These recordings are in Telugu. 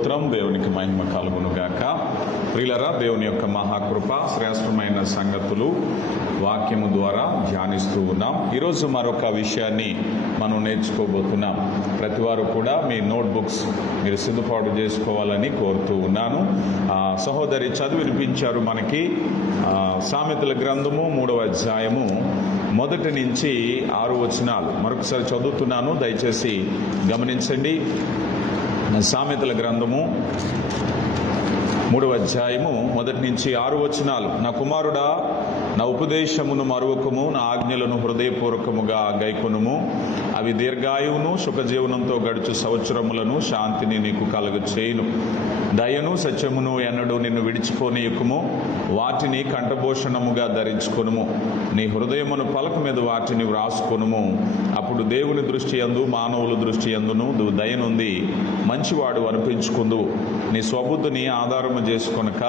స్తోత్రం. దేవునికి మహిమ కలుగును గాక. ప్రియులరా, దేవుని యొక్క మహాకృప, శ్రేష్టమైన సంగతులు వాక్యము ద్వారా ధ్యానిస్తూ ఉన్నాం. ఈరోజు మరొక విషయాన్ని మనం నేర్చుకోబోతున్నాం. ప్రతి వారు కూడా మీ నోట్బుక్స్ మీరు సిద్ధపాటు చేసుకోవాలని కోరుతూ ఉన్నాను. సహోదరి చదివి వినిపించారు మనకి సామెతల గ్రంథము 3వ అధ్యాయము 1 నుంచి 6 వచనాలు. మరొకసారి చదువుతున్నాను, దయచేసి గమనించండి. సామెతల గ్రంథము 3వ అధ్యాయము 1 నుంచి 6 వచనాలు. నా కుమారుడా, నా ఉపదేశమును మరువకము, నా ఆజ్ఞలను హృదయపూర్వకముగా గైకొనుము. అవి దీర్ఘాయువును సుఖజీవనంతో గడుచు సంవత్సరములను శాంతిని నీకు కలుగచేయును. దయను సత్యమును ఎన్నడూ నిన్ను విడిచిపోనీయకుము. వాటిని కంఠభూషణముగా ధరించుకొనుము. నీ హృదయమును పలక మీద వాటిని వ్రాసుకొనుము. అప్పుడు దేవుని దృష్టి యందు మానవుల దృష్టి యందును దయనుంది మంచివాడు అనిపించుకుందువు. నీ స్వబుద్ధిని ఆధారము చేసుకొనక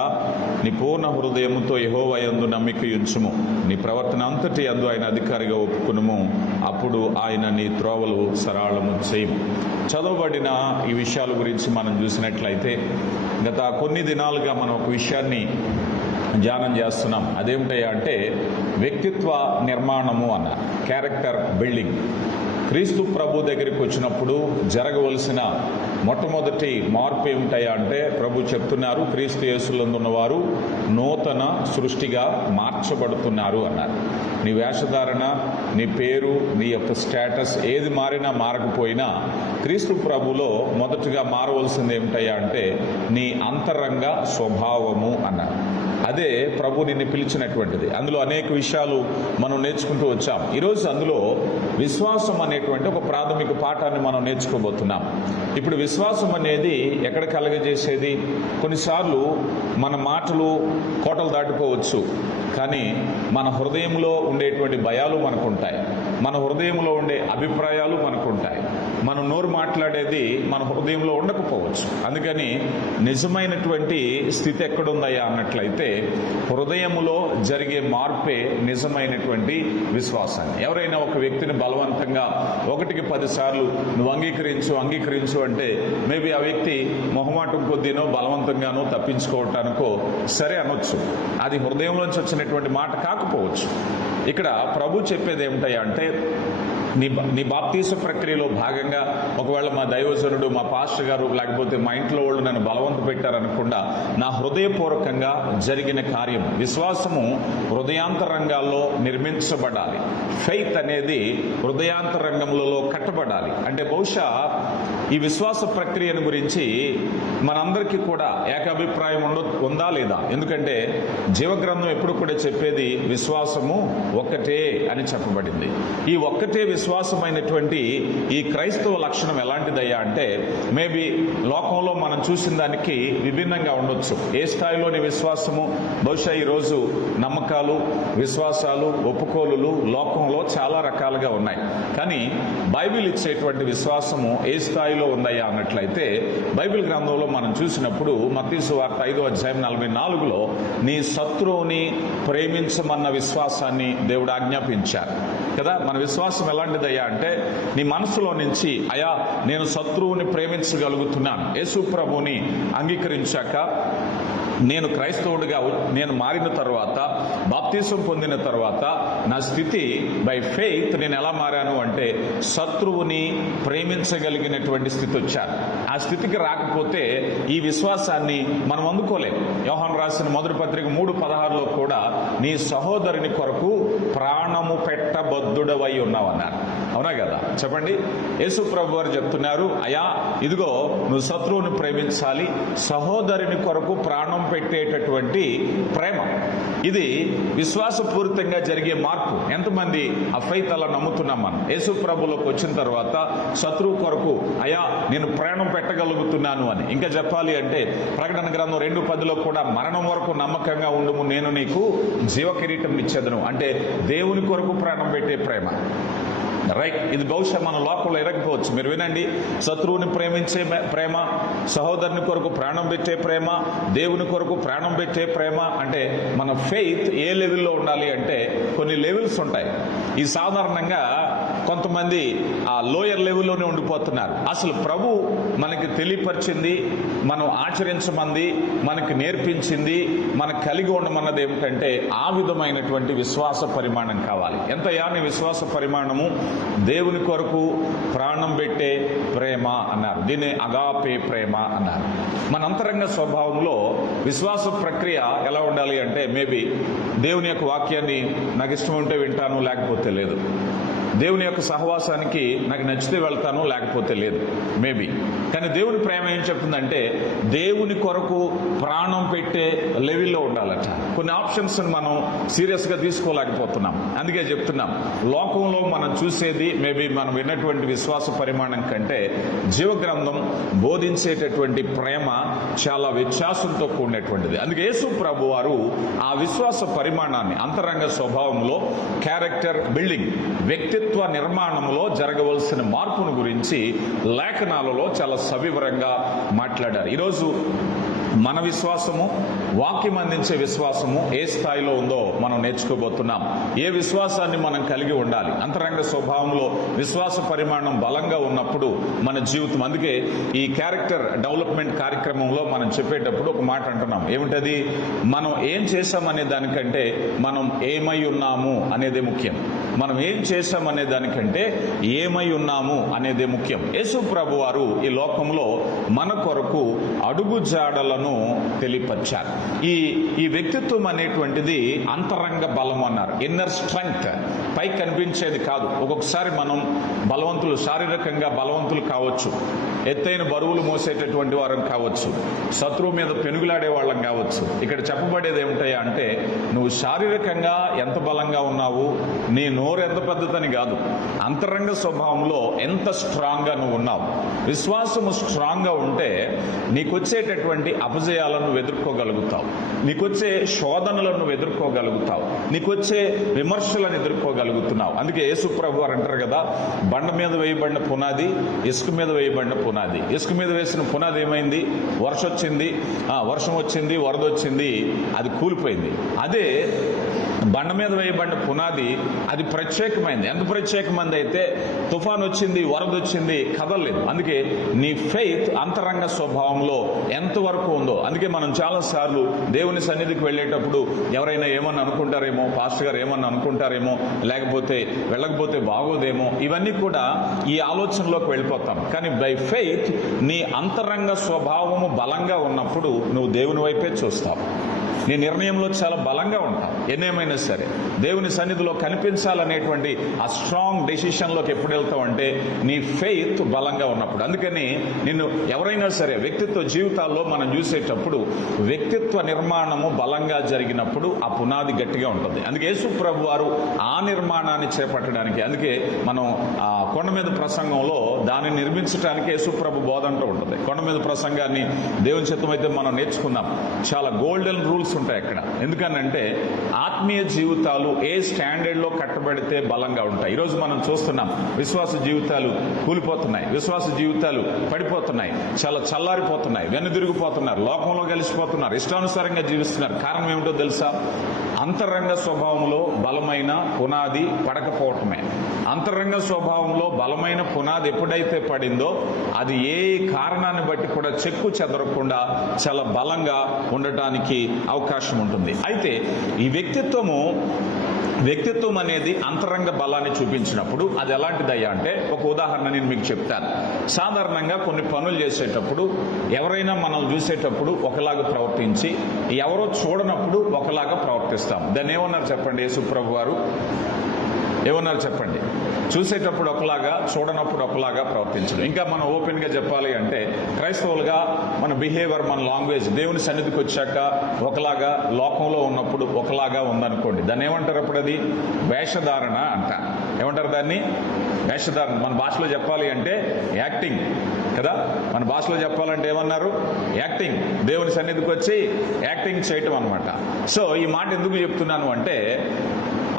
నీ పూర్ణ హృదయముతో యెహోవా యందు నమ్మిక ఉంచుము. నీ ప్రవర్తన అంతటి యందు ఆయన అధికారిగా ఒప్పుకొనుము. అప్పుడు ఆయన నీ త్రోవలు సరళము చేయము. చదవబడిన ఈ విషయాల గురించి మనం చూసినట్లయితే గత కొన్ని దినాలుగా మనం ఒక విషయాన్ని ధ్యానం చేస్తున్నాం. అదేమిటయ్యా అంటే వ్యక్తిత్వ నిర్మాణము అన్న క్యారెక్టర్ బిల్డింగ్. క్రీస్తు ప్రభు దగ్గరికి వచ్చినప్పుడు జరగవలసిన మొట్టమొదటి మార్పు ఏమిటయ్యా అంటే ప్రభు చెప్తున్నారు, క్రీస్తు యేసులందు ఉన్నవారు నూతన సృష్టిగా మార్చబడుతున్నారు అన్నారు. నీ వేషధారణ, నీ పేరు, నీ యొక్క స్టేటస్ ఏది మారినా మారకపోయినా క్రీస్తు ప్రభులో మొదటగా మారవలసింది ఏమిటయ్యా అంటే నీ అంతరంగ స్వభావము అన్నారు. అదే ప్రభు నిన్ను పిలిచినటువంటిది. అందులో అనేక విషయాలు మనం నేర్చుకుంటూ వచ్చాం. ఈరోజు అందులో విశ్వాసం అనేటువంటి ఒక ప్రాథమిక పాఠాన్ని మనం నేర్చుకోబోతున్నాం. ఇప్పుడు విశ్వాసం అనేది ఎక్కడ కలగజేసేది? కొన్నిసార్లు మన మాటలు కోటలు దాటిపోవచ్చు, కానీ మన హృదయంలో ఉండేటువంటి భయాలు మనకుంటాయి, మన హృదయంలో ఉండే అభిప్రాయాలు మనకుంటాయి. మనం నోరు మాట్లాడేది మన హృదయంలో ఉండకపోవచ్చు. అందుకని నిజమైనటువంటి స్థితి ఎక్కడుందయ్యా అన్నట్లయితే హృదయములో జరిగే మార్పే నిజమైనటువంటి విశ్వాసాన్ని. ఎవరైనా ఒక వ్యక్తిని బలవంతంగా 1కి 10 సార్లు నువ్వు అంగీకరించు అంటే మేబీ ఆ వ్యక్తి మొహమాటం కొద్దీనో బలవంతంగానో తప్పించుకోవటానికో సరే అనొచ్చు. అది హృదయంలోంచి వచ్చినటువంటి మాట కాకపోవచ్చు. ఇక్కడ ప్రభు చెప్పేది ఏమిటయ్యా అంటే నీ బాప్తీస ప్రక్రియలో భాగంగా ఒకవేళ మా దైవజనుడు, మా పాస్టర్ గారు, లేకపోతే మా ఇంట్లో వాళ్ళు నన్ను బలవంత పెట్టారనకుండా నా హృదయపూర్వకంగా జరిగిన కార్యం విశ్వాసము హృదయాంతరంగాల్లో నిర్మించబడాలి. ఫెయిత్ అనేది హృదయాంతరంగములలో కట్టబడాలి. అంటే బహుశా ఈ విశ్వాస ప్రక్రియను గురించి మనందరికీ కూడా ఏకాభిప్రాయం ఉందా లేదా? ఎందుకంటే జీవగ్రంథం ఎప్పుడు కూడా చెప్పేది విశ్వాసము ఒక్కటే అని చెప్పబడింది. ఈ ఒక్కటే విశ్వాసమైనటువంటి ఈ క్రైస్తవ లక్షణం ఎలాంటిదయ్యా అంటే మేబీ లోకంలో మనం చూసిన దానికి విభిన్నంగా ఉండొచ్చు. ఏ స్థాయిలోని విశ్వాసము? బహుశా ఈరోజు నమ్మకాలు, విశ్వాసాలు, ఒప్పుకోలులు లోకంలో చాలా రకాలుగా ఉన్నాయి. కానీ బైబిల్ ఇచ్చేటువంటి విశ్వాసము ఏ స్థాయిలో ఉందయ్యా అన్నట్లయితే బైబిల్ గ్రంథంలో మనం చూసినప్పుడు మత్తయి సువార్త 5వ అధ్యాయం 44లో నీ శత్రువుని ప్రేమించమన్న విశ్వాసాన్ని దేవుడు ఆజ్ఞాపించారు కదా. మన విశ్వాసం ఎలాంటిదయ్యా అంటే నీ మనసులో నుంచి అయా నేను శత్రువుని ప్రేమించగలుగుతున్నాను. యేసు ప్రభువుని అంగీకరించాక నేను క్రైస్తవుడిగా నేను మారిన తర్వాత, బాప్తీసం పొందిన తర్వాత నా స్థితి బై ఫెయిత్ నేను ఎలా మారాను అంటే శత్రువుని ప్రేమించగలిగినటువంటి స్థితి వచ్చాను. ఆ స్థితికి రాకపోతే ఈ విశ్వాసాన్ని మనం అందుకోలేం. యోహాను రాసిన మొదటి పత్రిక 3:16లో కూడా నీ సహోదరుని కొరకు ప్రాణము పెట్టబద్ధుడవై ఉన్నావన్నారు. అవునా కదా? చెప్పండి. యేసు ప్రభు వారు చెప్తున్నారు, అయా ఇదిగో నువ్వు శత్రువుని ప్రేమించాలి, సహోదరుని కొరకు ప్రాణం పెట్టేటటువంటి ప్రేమ. ఇది విశ్వాసపూరితంగా జరిగే మార్పు. ఎంతమంది ఆ ఫెయిత్ అలా నమ్ముతున్నాం మనం? యేసు ప్రభులోకి వచ్చిన తర్వాత శత్రువు కొరకు అయా నేను ప్రాణం పెట్టగలుగుతున్నాను అని. ఇంకా చెప్పాలి అంటే ప్రకటన గ్రంథం 2:10లో కూడా మరణం వరకు నమ్మకంగా ఉండుము, నేను నీకు జీవ కిరీటం ఇచ్చేదను. అంటే దేవుని కొరకు ప్రాణం పెట్టే ప్రేమ. రైట్. ఇది బహుశా మన లోకంలో ఎరగకపోవచ్చు. మీరు వినండి, శత్రువుని ప్రేమించే ప్రేమ, సహోదరుని కొరకు ప్రాణం పెట్టే ప్రేమ, దేవుని కొరకు ప్రాణం పెట్టే ప్రేమ. అంటే మన ఫెయిత్ ఏ లెవెల్లో ఉండాలి అంటే కొన్ని లెవెల్స్ ఉంటాయి. ఈ సాధారణంగా కొంతమంది ఆ లోయర్ లెవెల్లోనే ఉండిపోతున్నారు. అసలు ప్రభు మనకి తెలియపరిచింది, మనం ఆచరించమంది, మనకి నేర్పించింది, మనకు కలిగి ఉండమన్నది ఏమిటంటే ఆ విధమైనటువంటి విశ్వాస పరిమాణం కావాలి. ఎంతయా నీ విశ్వాస పరిమాణము? దేవుని కొరకు ప్రాణం పెట్టే ప్రేమ అన్నారు. దీన్ని అగాపే ప్రేమ అన్నారు. మన అంతరంగ స్వభావంలో విశ్వాస ప్రక్రియ ఎలా ఉండాలి అంటే, మేబీ దేవుని యొక్క వాక్యాన్ని నాకు ఇష్టం ఉంటే వింటాను, లేకపోతే లేదు. దేవుని యొక్క సహవాసానికి నాకు నచ్చితే వెళ్తాను, లేకపోతే లేదు మేబీ. కానీ దేవుని ప్రేమ ఏం చెప్తుందంటే దేవుని కొరకు ప్రాణం పెట్టే లెవెల్లో ఉండాలట. కొన్ని ఆప్షన్స్ మనం సీరియస్గా తీసుకోలేకపోతున్నాం. అందుకే చెప్తున్నాం, లోకంలో మనం చూసేది మేబీ మనం విన్నటువంటి విశ్వాస పరిమాణం కంటే జీవగ్రంథం బోధించేటటువంటి ప్రేమ చాలా వ్యత్యాసంతో కూడినటువంటిది. అందుకే యేసు ప్రభు వారు ఆ విశ్వాస పరిమాణాన్ని అంతరంగ స్వభావంలో క్యారెక్టర్ బిల్డింగ్, వ్యక్తిత్వ నిర్మాణంలో జరగవలసిన మార్పును గురించి లేఖనాలలో చాలా సవివరంగా మాట్లాడారు. ఈరోజు మన విశ్వాసము, వాక్యం అందించే విశ్వాసము ఏ స్థాయిలో ఉందో మనం నేర్చుకోబోతున్నాం. ఏ విశ్వాసాన్ని మనం కలిగి ఉండాలి? అంతరంగ స్వభావంలో విశ్వాస పరిమాణం బలంగా ఉన్నప్పుడు మన జీవితం. అందుకే ఈ క్యారెక్టర్ డెవలప్మెంట్ కార్యక్రమంలో మనం చెప్పేటప్పుడు ఒక మాట అంటున్నాం. ఏమిటది? మనం ఏం చేశామనే దానికంటే మనం ఏమై ఉన్నాము అనేదే ముఖ్యం. మనం ఏం చేశామనే దానికంటే ఏమై ఉన్నాము అనేదే ముఖ్యం. యేసు ప్రభు వారు ఈ లోకంలో మన కొరకు అడుగు జాడలను తెలియపరిచారు. ఈ వ్యక్తిత్వం అనేటువంటిది అంతరంగ బలం అన్నారు. ఇన్నర్ స్ట్రెంగ్త్, పై కనిపించేది కాదు. ఒక్కొక్కసారి మనం బలవంతులు, శారీరకంగా బలవంతులు కావచ్చు, ఎత్తైన బరువులు మోసేటటువంటి వారం కావచ్చు, శత్రువు మీద పెనుగులాడే వాళ్ళం కావచ్చు. ఇక్కడ చెప్పబడేది ఏమిటయ్యా అంటే, నువ్వు శారీరకంగా ఎంత బలంగా ఉన్నావు, నీ నోరు ఎంత పెద్దదని కాదు, అంతరంగ స్వభావంలో ఎంత స్ట్రాంగ్ గా నువ్వు ఉన్నావు. విశ్వాసము స్ట్రాంగ్ గా ఉంటే నీకొచ్చేటటువంటి అపజయాలను ఎదుర్కోగలుగుతావు, నీకొచ్చే శోధనలను ఎదుర్కోగలుగుతావు, నీకొచ్చే విమర్శలను ఎదుర్కోగలుగుతున్నావు. అందుకే యేసు ప్రభు వారు అంటారు కదా, బండ మీద వేయబడిన పునాది, ఇసుక మీద వేయబడిన పునాది. ఇసుక మీద వేసిన పునాది ఏమైంది? వర్షం వచ్చింది, వరద వచ్చింది, అది కూలిపోయింది. అదే బండ మీద వేయబడిన పునాది అది ప్రత్యేకమైంది. ఎంత ప్రత్యేకమైంది అయితే తుఫాన్ వచ్చింది, వరద వచ్చింది, కదలలేదు. అందుకే నీ ఫెయిత్ అంతరంగ స్వభావంలో ఎంతవరకు ఉందో. అందుకే మనం చాలాసార్లు దేవుని సన్నిధికి వెళ్ళేటప్పుడు ఎవరైనా ఏమన్నా అనుకుంటారేమో, పాస్టర్ గారు ఏమన్నా అనుకుంటారేమో, లేకపోతే వెళ్ళకపోతే బాగోదేమో, ఇవన్నీ కూడా ఈ ఆలోచనలోకి వెళ్ళిపోతాం. కానీ బై ఫెయిత్ నీ అంతరంగ స్వభావము బలంగా ఉన్నప్పుడు నువ్వు దేవుని వైపే చూస్తావు. నీ నిర్ణయంలో చాలా బలంగా ఉంటావు. ఎన్నేమైనా సరే దేవుని సన్నిధిలో కనిపించాలనేటువంటి ఆ స్ట్రాంగ్ డెసిషన్లోకి ఎప్పుడు వెళ్తావు అంటే నీ ఫెయిత్ బలంగా ఉన్నప్పుడు. అందుకని నిన్ను ఎవరైనా సరే వ్యక్తిత్వ జీవితాల్లో మనం చూసేటప్పుడు వ్యక్తిత్వ నిర్మాణము బలంగా జరిగినప్పుడు ఆ పునాది గట్టిగా ఉంటుంది. అందుకే యేసు ప్రభు వారు ఆ నిర్మాణాన్ని చేపట్టడానికి, అందుకే మనం ఆ కొండ మీద ప్రసంగంలో దాన్ని నిర్మించడానికి యేసు ప్రభు బోధ అంటూ ఉంటుంది. కొండ మీద ప్రసంగాన్ని దేవుని చిత్తం అయితే మనం నేర్చుకుందాం. చాలా గోల్డెన్ రూల్స్ ఉంటాయి అక్కడ. ఎందుకనంటే ఆత్మీయ జీవితాలు ఏ స్టాండర్డ్ లో కట్టబడితే బలంగా ఉంటాయి. ఈరోజు మనం చూస్తున్నాం విశ్వాస జీవితాలు కూలిపోతున్నాయి, విశ్వాస జీవితాలు పడిపోతున్నాయి, చాలా చల్లారిపోతున్నాయి, వెనుదిరిగిపోతున్నారు, లోకంలో కలిసిపోతున్నారు, ఇష్టానుసారంగా జీవిస్తున్నారు. కారణం ఏమిటో తెలుసా? అంతరంగ స్వభావంలో బలమైన పునాది పడకపోవటమే. అంతరంగ స్వభావంలో బలమైన పునాది ఎప్పుడైతే పడిందో అది ఏ కారణాన్ని బట్టి కూడా చెక్కు చెదరకుండా చాలా బలంగా ఉండటానికి అవకాశం ఉంటుంది. అయితే ఈ వ్యక్తిత్వం అనేది అంతరంగ బలాన్ని చూపించినప్పుడు అది ఎలాంటిదయ్యా అంటే, ఒక ఉదాహరణ నేను మీకు చెప్తాను. సాధారణంగా కొన్ని పనులు చేసేటప్పుడు ఎవరైనా మనం చూసేటప్పుడు ఒకలాగా ప్రవర్తించి ఎవరో చూడనప్పుడు ఒకలాగా ప్రవర్తిస్తాం. దాన్ని ఏమన్నారు చెప్పండి? యేసు ప్రభు వారు ఏమన్నారు చెప్పండి? చూసేటప్పుడు ఒకలాగా, చూడనప్పుడు ఒకలాగా ప్రవర్తించడం. ఇంకా మనం ఓపెన్గా చెప్పాలి అంటే క్రైస్తవులుగా మన బిహేవియర్, మన లాంగ్వేజ్ దేవుని సన్నిధికి వచ్చాక ఒకలాగా, లోకంలో ఉన్నప్పుడు ఒకలాగా ఉందనుకోండి. దాన్ని ఏమంటారు? అప్పుడు అది వేషధారణ అంట. ఏమంటారు దాన్ని? వేషధారణ. మన భాషలో చెప్పాలి అంటే యాక్టింగ్ కదా. మన భాషలో చెప్పాలంటే ఏమన్నారు? యాక్టింగ్. దేవుని సన్నిధికి వచ్చి యాక్టింగ్ చేయటం అనమాట. సో ఈ మాట ఎందుకు చెప్తున్నాను అంటే,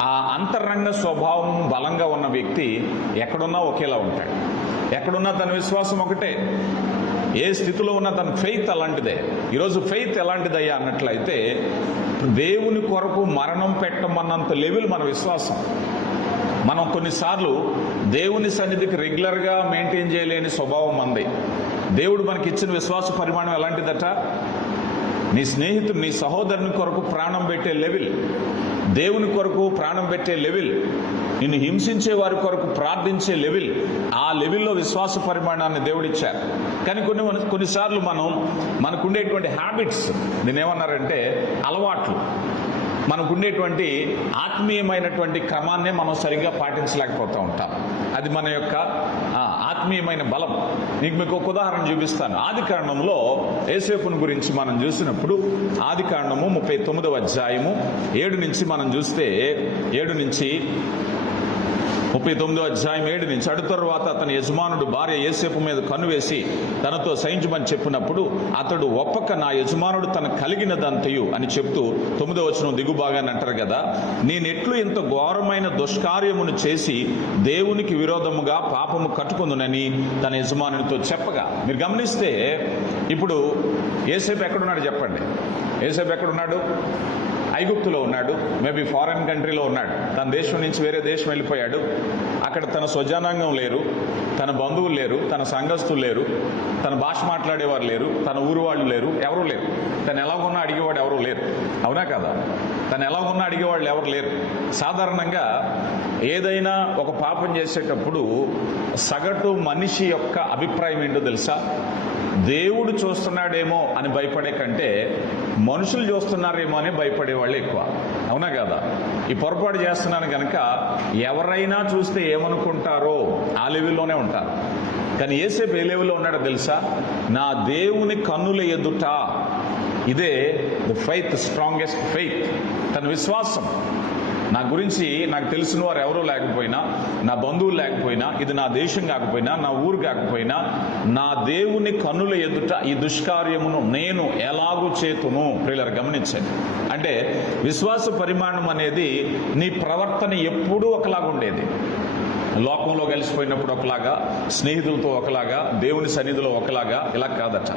ఆ అంతరంగ స్వభావం బలంగా ఉన్న వ్యక్తి ఎక్కడున్నా ఒకేలా ఉంటాడు. ఎక్కడున్నా తన విశ్వాసం ఒకటే, ఏ స్థితిలో ఉన్నా తన ఫెయిత్ అలాంటిదే. ఈరోజు ఫెయిత్ ఎలాంటిదయ్యా అన్నట్లయితే, దేవుని కొరకు మరణం పెట్టమన్నంత లెవెల్ మన విశ్వాసం. మనం కొన్నిసార్లు దేవుని సన్నిధికి రెగ్యులర్గా మెయింటైన్ చేయలేని స్వభావం మంది. దేవుడు మనకి ఇచ్చిన విశ్వాస పరిమాణం ఎలాంటిదట? నీ స్నేహితుడు, నీ సహోదరుని కొరకు ప్రాణం పెట్టే లెవెల్, దేవుని కొరకు ప్రాణం పెట్టే లెవెల్, నిన్ను హింసించే వారి కొరకు ప్రార్థించే లెవెల్, ఆ లెవెల్లో విశ్వాస పరిమాణాన్ని దేవుడిచ్చారు. కానీ కొన్నిసార్లు మనకుండేటువంటి హ్యాబిట్స్, దీన్నేమన్నారంటే అలవాట్లు, మనకుండేటువంటి ఆత్మీయమైనటువంటి క్రమాన్నే మనం సరిగ్గా పాటించలేకపోతూ ఉంటాం. అది మన యొక్క ఆత్మీయమైన బలం. మీకు ఒక ఉదాహరణ చూపిస్తాను. ఆది కాండంలో యోసేపుని గురించి మనం చూసినప్పుడు, ఆది కాండము 39వ అధ్యాయము 7 నుంచి మనం చూస్తే, 7 నుంచి 39వ అధ్యాయం 7 నుంచి, అటు తరువాత అతని యజమానుడు భార్య యోసేపు మీద కన్నువేసి తనతో సహించమని చెప్పినప్పుడు అతడు ఒప్పక, నా యజమానుడు తన కలిగినదంతయు అని చెప్తూ 9వ వచనం దిగుబాగాన్ని అంటారు కదా, నేనెట్లు ఇంత ఘోరమైన దుష్కార్యమును చేసి దేవునికి విరోధముగా పాపము కట్టుకుందునని తన యజమానునితో చెప్పగా. మీరు గమనిస్తే ఇప్పుడు యోసేపు ఎక్కడున్నాడు చెప్పండి? యోసేపు ఎక్కడున్నాడు? ఐగుప్తులో ఉన్నాడు, మేబీ ఫారెన్ కంట్రీలో ఉన్నాడు. తన దేశం నుంచి వేరే దేశం వెళ్ళిపోయాడు. అక్కడ తన స్వజనాంగం లేరు, తన బంధువులు లేరు, తన సంఘస్థులు లేరు, తన భాష మాట్లాడేవారు లేరు, తన ఊరు వాళ్ళు లేరు, ఎవరూ లేరు. తను ఎలాగున్నా అడిగేవాడు ఎవరూ లేరు. అవునా కదా? తను ఎలాగున్నా అడిగేవాళ్ళు ఎవరు లేరు. సాధారణంగా ఏదైనా ఒక పాపం చేసేటప్పుడు సగటు మనిషి యొక్క అభిప్రాయం ఏంటో తెలుసా? దేవుడు చూస్తున్నాడేమో అని భయపడే కంటే మనుషులు చూస్తున్నారేమో అని భయపడే వాళ్ళు ఎక్కువ. అవునా కదా? ఈ పొరపాటు చేస్తున్నాను కనుక ఎవరైనా చూస్తే ఏమనుకుంటారో ఆ లెవెల్లోనే ఉంటారు. కానీ యేసేపు ఏ లెవెల్లో ఉన్నాడో తెలుసా? నా దేవుని కన్నుల ఎదుట, ఇదే ది ఫెయిత్, స్ట్రాంగెస్ట్ ఫెయిత్. తన విశ్వాసం, నా గురించి నాకు తెలిసిన వారు ఎవరూ లేకపోయినా, నా బంధువులు లేకపోయినా, ఇది నా దేశం కాకపోయినా, నా ఊరు కాకపోయినా, నా దేవుని కన్నుల ఎదుట ఈ దుష్కార్యమును నేను ఎలాగూ చేతును. ప్రియులారా గమనించండి. అంటే విశ్వాస పరిమాణం అనేది నీ ప్రవర్తన ఎప్పుడూ ఒకలాగా ఉండేది. లోకంలో కలిసిపోయినప్పుడు ఒకలాగా, స్నేహితులతో ఒకలాగా, దేవుని సన్నిధిలో ఒకలాగా, ఇలా కాదట.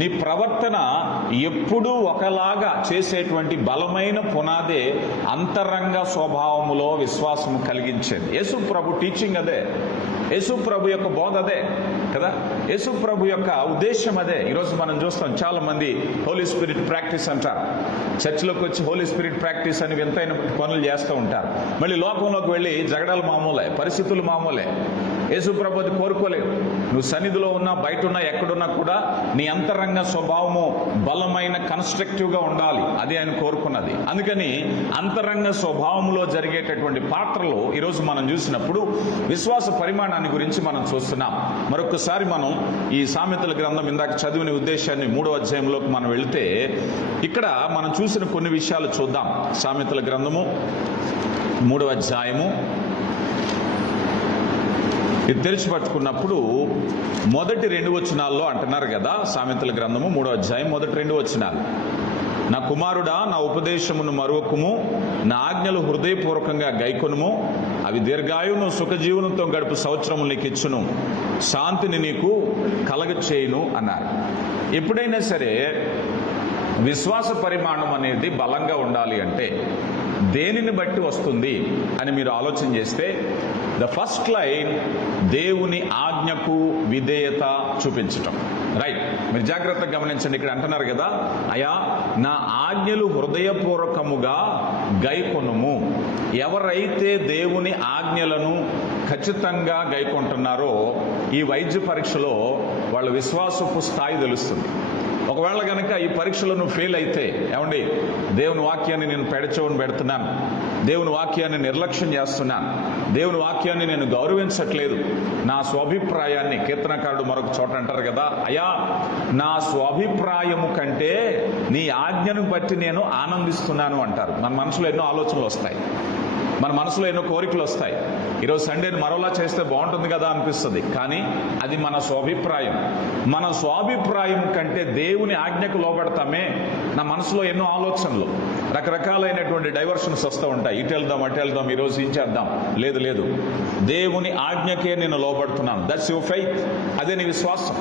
నీ ప్రవర్తన ఎప్పుడూ ఒకలాగా చేసేటువంటి బలమైన పునాదే అంతరంగ స్వభావములో విశ్వాసము కలిగించేది. యేసు ప్రభు టీచింగ్ అదే, యేసు ప్రభు యొక్క బోధ అదే కదా, యేసు ప్రభు యొక్క ఉద్దేశం అదే. ఈరోజు మనం చూస్తాం చాలా మంది హోలీ స్పిరిట్ ప్రాక్టీస్ అంటారు. చర్చిలోకి వచ్చి హోలీ స్పిరిట్ ప్రాక్టీస్ అని వింతైన పనులు చేస్తూ ఉంటారు. మళ్ళీ లోకంలోకి వెళ్ళి జగడాలు మామూలే, పరిస్థితులు మామూలే. యేసు ప్రభు అది కోరుకోలేదు. నువ్వు సన్నిధిలో ఉన్నా, బయట ఉన్నా, ఎక్కడున్నా కూడా నీ అంతరంగ స్వభావము బలమైన కన్స్ట్రక్టివ్గా ఉండాలి. అది ఆయన కోరుకున్నది. అందుకని అంతరంగ స్వభావంలో జరిగేటటువంటి పాత్రలు ఈరోజు మనం చూసినప్పుడు విశ్వాస పరిమాణాన్ని గురించి మనం చూస్తున్నాం. మరొకసారి మనం ఈ సామెతల గ్రంథం ఇందాక చదివిన ఉద్దేశాన్ని 3వ అధ్యాయంలోకి మనం వెళితే, ఇక్కడ మనం చూసిన కొన్ని విషయాలు చూద్దాం. సామెతల గ్రంథము 3వ అధ్యాయము ఇది తెరిచి పట్టుకున్నప్పుడు మొదటి 2 వచనాల్లో అంటున్నారు కదా, సామెతల గ్రంథము 3వ అధ్యాయం మొదటి 2 వచనాలు, నా కుమారుడా, నా ఉపదేశమును మరువకుము, నా ఆజ్ఞలు హృదయపూర్వకంగా గైకొనుము, అవి దీర్ఘాయువును సుఖజీవనంతో గడుపు సంవత్సరములు నీకు ఇచ్చును, శాంతిని నీకు కలగచేయును అన్నారు. ఎప్పుడైనా సరే విశ్వాస పరిమాణం అనేది బలంగా ఉండాలి అంటే దేనిని బట్టి వస్తుంది అని మీరు ఆలోచన చేస్తే, ద ఫస్ట్ లైన్ దేవుని ఆజ్ఞకు విధేయత చూపించటం. రైట్, మీరు జాగ్రత్తగా గమనించండి. ఇక్కడ అంటున్నారు కదా, అయా నా ఆజ్ఞలు హృదయపూర్వకముగా గైకొనుము. ఎవరైతే దేవుని ఆజ్ఞలను ఖచ్చితంగా గైకొంటున్నారో ఈ వైద్య పరీక్షలో వాళ్ళ విశ్వాసపు స్థాయి తెలుస్తుంది. ఒకవేళ కనుక ఈ పరీక్షలో నువ్వు ఫెయిల్ అయితే, ఏమండి, దేవుని వాక్యాన్ని నేను పెడచెవుని పెడుతున్నాను, దేవుని వాక్యాన్ని నిర్లక్ష్యం చేస్తున్నాను, దేవుని వాక్యాన్ని నేను గౌరవించట్లేదు, నా స్వాభిప్రాయాన్ని, కీర్తనకారుడు మరొక చోట అంటారు కదా, అయ్యా నా స్వాభిప్రాయము కంటే నీ ఆజ్ఞను బట్టి నేను ఆనందిస్తున్నాను అంటారు. మన మనసులో ఎన్నో ఆలోచనలు వస్తాయి, మన మనసులో ఎన్నో కోరికలు వస్తాయి. ఈరోజు సండేని మరోలా చేస్తే బాగుంటుంది కదా అనిపిస్తుంది. కానీ అది మన స్వాభిప్రాయం. మన స్వాభిప్రాయం కంటే దేవుని ఆజ్ఞకు లోబడతామే. నా మనసులో ఎన్నో ఆలోచనలు, రకరకాలైనటువంటి డైవర్షన్స్ వస్తూ ఉంటాయి. ఇటు వెళ్దాం, అటు వెళ్దాం, ఈరోజు ఏం చేద్దాం, లేదు దేవుని ఆజ్ఞకే నేను లోబడుతున్నాను. That's your faith. అదే నీ విశ్వాసం.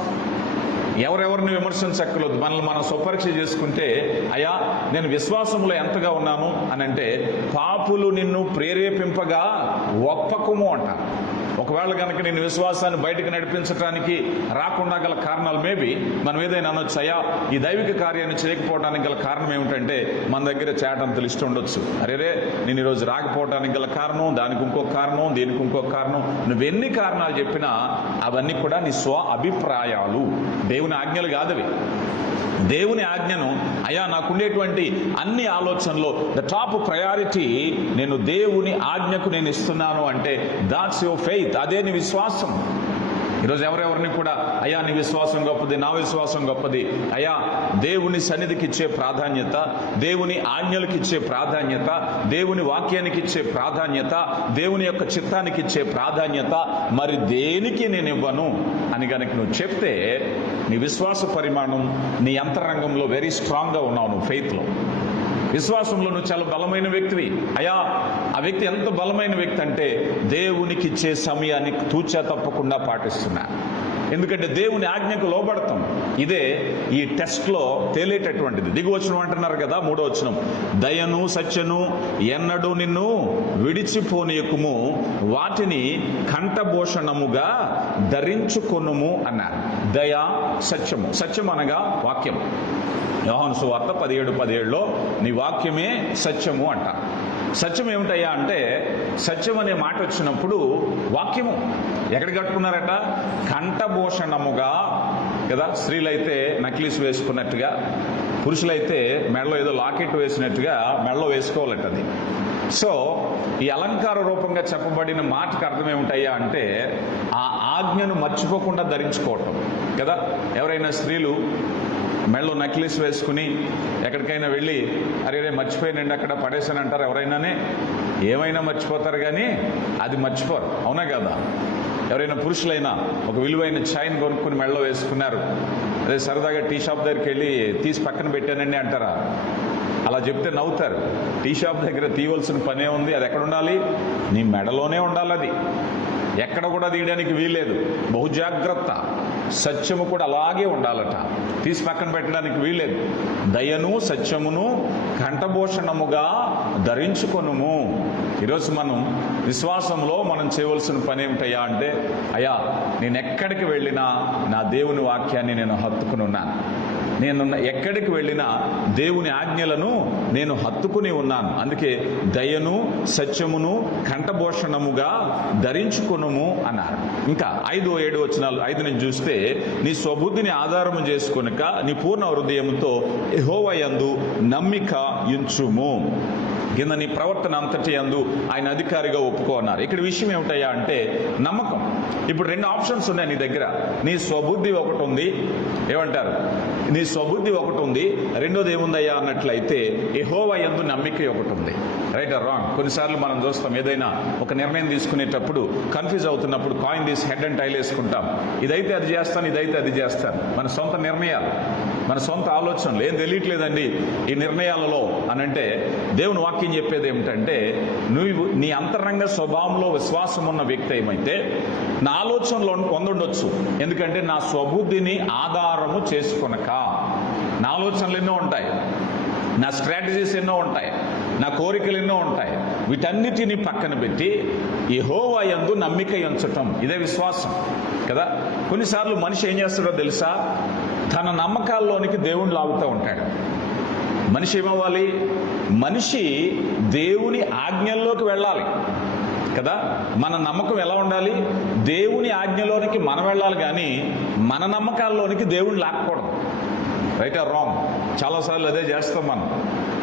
ఎవరెవరిని విమర్శించక్కర్లేదు. మనల్ని మనం స్వపరీక్ష చేసుకుంటే, అయ్యా నేను విశ్వాసంలో ఎంతగా ఉన్నాను అని అంటే, పాపులు నిన్ను ప్రేరేపింపగా ఒప్పకము అంట. ఒకవేళ కనుక నేను విశ్వాసాన్ని బయటకు నడిపించడానికి రాకుండా గల కారణాలు మేబీ మనం ఏదైనా అనొచ్చు, అయ్యా ఈ దైవిక కార్యాన్ని చేయకపోవడానికి గల కారణం ఏమిటంటే మన దగ్గర చేటంతలు ఇష్టం ఉండొచ్చు. అరేరే నేను ఈరోజు రాకపోవడానికి గల కారణం, దానికి ఇంకొక కారణం, దీనికి ఇంకొక కారణం. నువ్వెన్ని కారణాలు చెప్పినా అవన్నీ కూడా నీ స్వ అభిప్రాయాలు, దేవుని ఆజ్ఞలు కాదవి. దేవుని ఆజ్ఞను, అయ్యా నాకుండేటువంటి అన్ని ఆలోచనలో ద టాప్ ప్రయారిటీ నేను దేవుని ఆజ్ఞకు నేను ఇస్తున్నాను అంటే దాట్స్ యువర్ ఫెయిత్, అదే నీ విశ్వాసం. ఈరోజు ఎవరెవరిని కూడా అయ్యా నీ విశ్వాసం గొప్పది, నా విశ్వాసం గొప్పది, అయ్యా దేవుని సన్నిధికి ఇచ్చే ప్రాధాన్యత, దేవుని ఆజ్ఞలకు ఇచ్చే ప్రాధాన్యత, దేవుని వాక్యానికి ఇచ్చే ప్రాధాన్యత, దేవుని యొక్క చిత్తానికి ఇచ్చే ప్రాధాన్యత మరి దేనికి నేను ఇవ్వను అని కనుక నువ్వు చెప్తే నీ విశ్వాస పరిమాణం నీ అంతరంగంలో వెరీ స్ట్రాంగ్గా ఉన్నావు. నువ్వు ఫెయిత్లో, విశ్వాసంలో నువ్వు చాలా బలమైన వ్యక్తివి. అయ్యా ఆ వ్యక్తి ఎంత బలమైన వ్యక్తి అంటే దేవునికి ఇచ్చే సమయాన్ని తూచా తప్పకుండా పాటిస్తున్నా. ఎందుకంటే దేవుని ఆజ్ఞకు లోబడతాం. ఇదే ఈ టెస్ట్లో తేలేటటువంటిది. దిగువచనం అంటున్నారు కదా, 3వ వచనం, దయను సత్యను ఎన్నడూ నిన్ను విడిచిపోనీయకుము, వాటిని కంఠభూషణముగా ధరించుకొనుము అన్నారు. దయ సత్యము, సత్యం అనగా వాక్యం. యోహాను సువార్త 17:17లో నీ వాక్యమే సత్యము అంట. సత్యం ఏమిటయ్యా అంటే, సత్యం అనే మాట వచ్చినప్పుడు వాక్యము ఎక్కడ కట్టుకున్నారట? కంఠభూషణముగా కదా. స్త్రీలైతే నక్లీస్ వేసుకున్నట్టుగా, పురుషులైతే మెడలో ఏదో లాకెట్ వేసినట్టుగా మెడలో వేసుకోవాలట అది. సో ఈ అలంకార రూపంగా చెప్పబడిన మాటకు అర్థం ఏమిటయ్యా అంటే ఆ ఆజ్ఞను మర్చిపోకుండా ధరించుకోవటం కదా. ఎవరైనా స్త్రీలు మెడలో నక్లీస్ వేసుకుని ఎక్కడికైనా వెళ్ళి అరే మర్చిపోయినండి అక్కడ పడేసాను అంటారు ఎవరైనానే. ఏమైనా మర్చిపోతారు కానీ అది మర్చిపోరు, అవునా కదా. ఎవరైనా పురుషులైనా ఒక విలువైన చైన్ కొనుక్కుని మెడలో వేసుకున్నారు, అదే సరదాగా టీ షాప్ దగ్గరికి వెళ్ళి తీసి పక్కన పెట్టానండి అంటారా? అలా చెప్తే నవ్వుతారు. టీ షాప్ దగ్గర తీయవలసిన పనే ఉంది, అది ఎక్కడ ఉండాలి? నీ మెడలోనే ఉండాలి. అది ఎక్కడ కూడా తీయడానికి వీల్లేదు. బహుజాగ్రత్త. సత్యము కూడా అలాగే ఉండాలట, తీసి పక్కన పెట్టడానికి వీల్లేదు. దయను సత్యమును కంఠభూషణముగా ధరించుకొనుము. ఈరోజు మనం విశ్వాసంలో మనం చేయవలసిన పని ఏమిటయ్యా అంటే, అయ్యా నేను ఎక్కడికి వెళ్ళినా నా దేవుని వాక్యాన్ని నేను హత్తుకుని ఉన్నాను. నేను ఎక్కడికి వెళ్ళినా దేవుని ఆజ్ఞలను నేను హత్తుకుని ఉన్నాను. అందుకే దయను సత్యమును కంఠభూషణముగా ధరించుకొనుము అన్నారు. ఇంకా 5-7 వచనాలు 5 నుంచి చూస్తే, నీ స్వబుద్ధిని ఆధారము చేసుకొనక నీ పూర్ణ హృదయముతో యెహోవా యందు నమ్మిక ఉంచుము, కింద నీ ప్రవర్తన అంతటి యందు ఆయన అధికారిగా ఒప్పుకో అన్నారు. ఇక్కడ విషయం ఏమిటయ్యా అంటే నమ్మకం. ఇప్పుడు 2 ఆప్షన్స్ ఉన్నాయి నీ దగ్గర. నీ స్వబుద్ధి ఒకటి ఉంది, ఏమంటారు? నీ స్వబుద్ధి ఒకటి ఉంది. రెండోది ఏముందయ్యా అన్నట్లయితే యెహోవా యందు నమ్మిక ఒకటి ఉంది. Right are wrong? కొన్నిసార్లు మనం చూస్తాం, ఏదైనా ఒక నిర్ణయం తీసుకునేటప్పుడు కన్ఫ్యూజ్ అవుతున్నప్పుడు కాయిన్ తీసి హెడ్ అండ్ టైల్ వేసుకుంటాం. ఇదైతే అది చేస్తాను, ఇదైతే అది చేస్తాను. మన సొంత నిర్ణయాలు, మన సొంత ఆలోచనలు ఏం తెలియట్లేదండి ఈ నిర్ణయాలలో అనంటే, దేవుని వాక్యం చెప్పేది ఏమిటంటే, నువ్వు నీ అంతరంగ స్వభావంలో విశ్వాసం ఉన్న వ్యక్తి ఏమైతే నా ఆలోచనలో పొందుండొచ్చు. ఎందుకంటే నా స్వబుద్ధిని ఆధారము చేసుకొనక, నా ఆలోచనలు ఎన్నో ఉంటాయి, నా స్ట్రాటజీస్ ఎన్నో ఉంటాయి, నా కోరికలు ఎన్నో ఉంటాయి. వీటన్నిటిని పక్కన పెట్టి యెహోవా యందు నమ్మిక ఉంచటం, ఇదే విశ్వాసం కదా. కొన్నిసార్లు మనిషి ఏం చేస్తాడో తెలుసా? తన నమ్మకాల్లోనికి దేవుణ్ణి లాగుతూ ఉంటాడు. మనిషి ఏమవ్వాలి? మనిషి దేవుని ఆజ్ఞల్లోకి వెళ్ళాలి కదా. మన నమ్మకం ఎలా ఉండాలి? దేవుని ఆజ్ఞలోనికి మనం వెళ్ళాలి, కానీ మన నమ్మకాల్లోనికి దేవుణ్ణి లాక్కూడదు. Right are wrong? చాలాసార్లు అదే చేస్తాం మనం.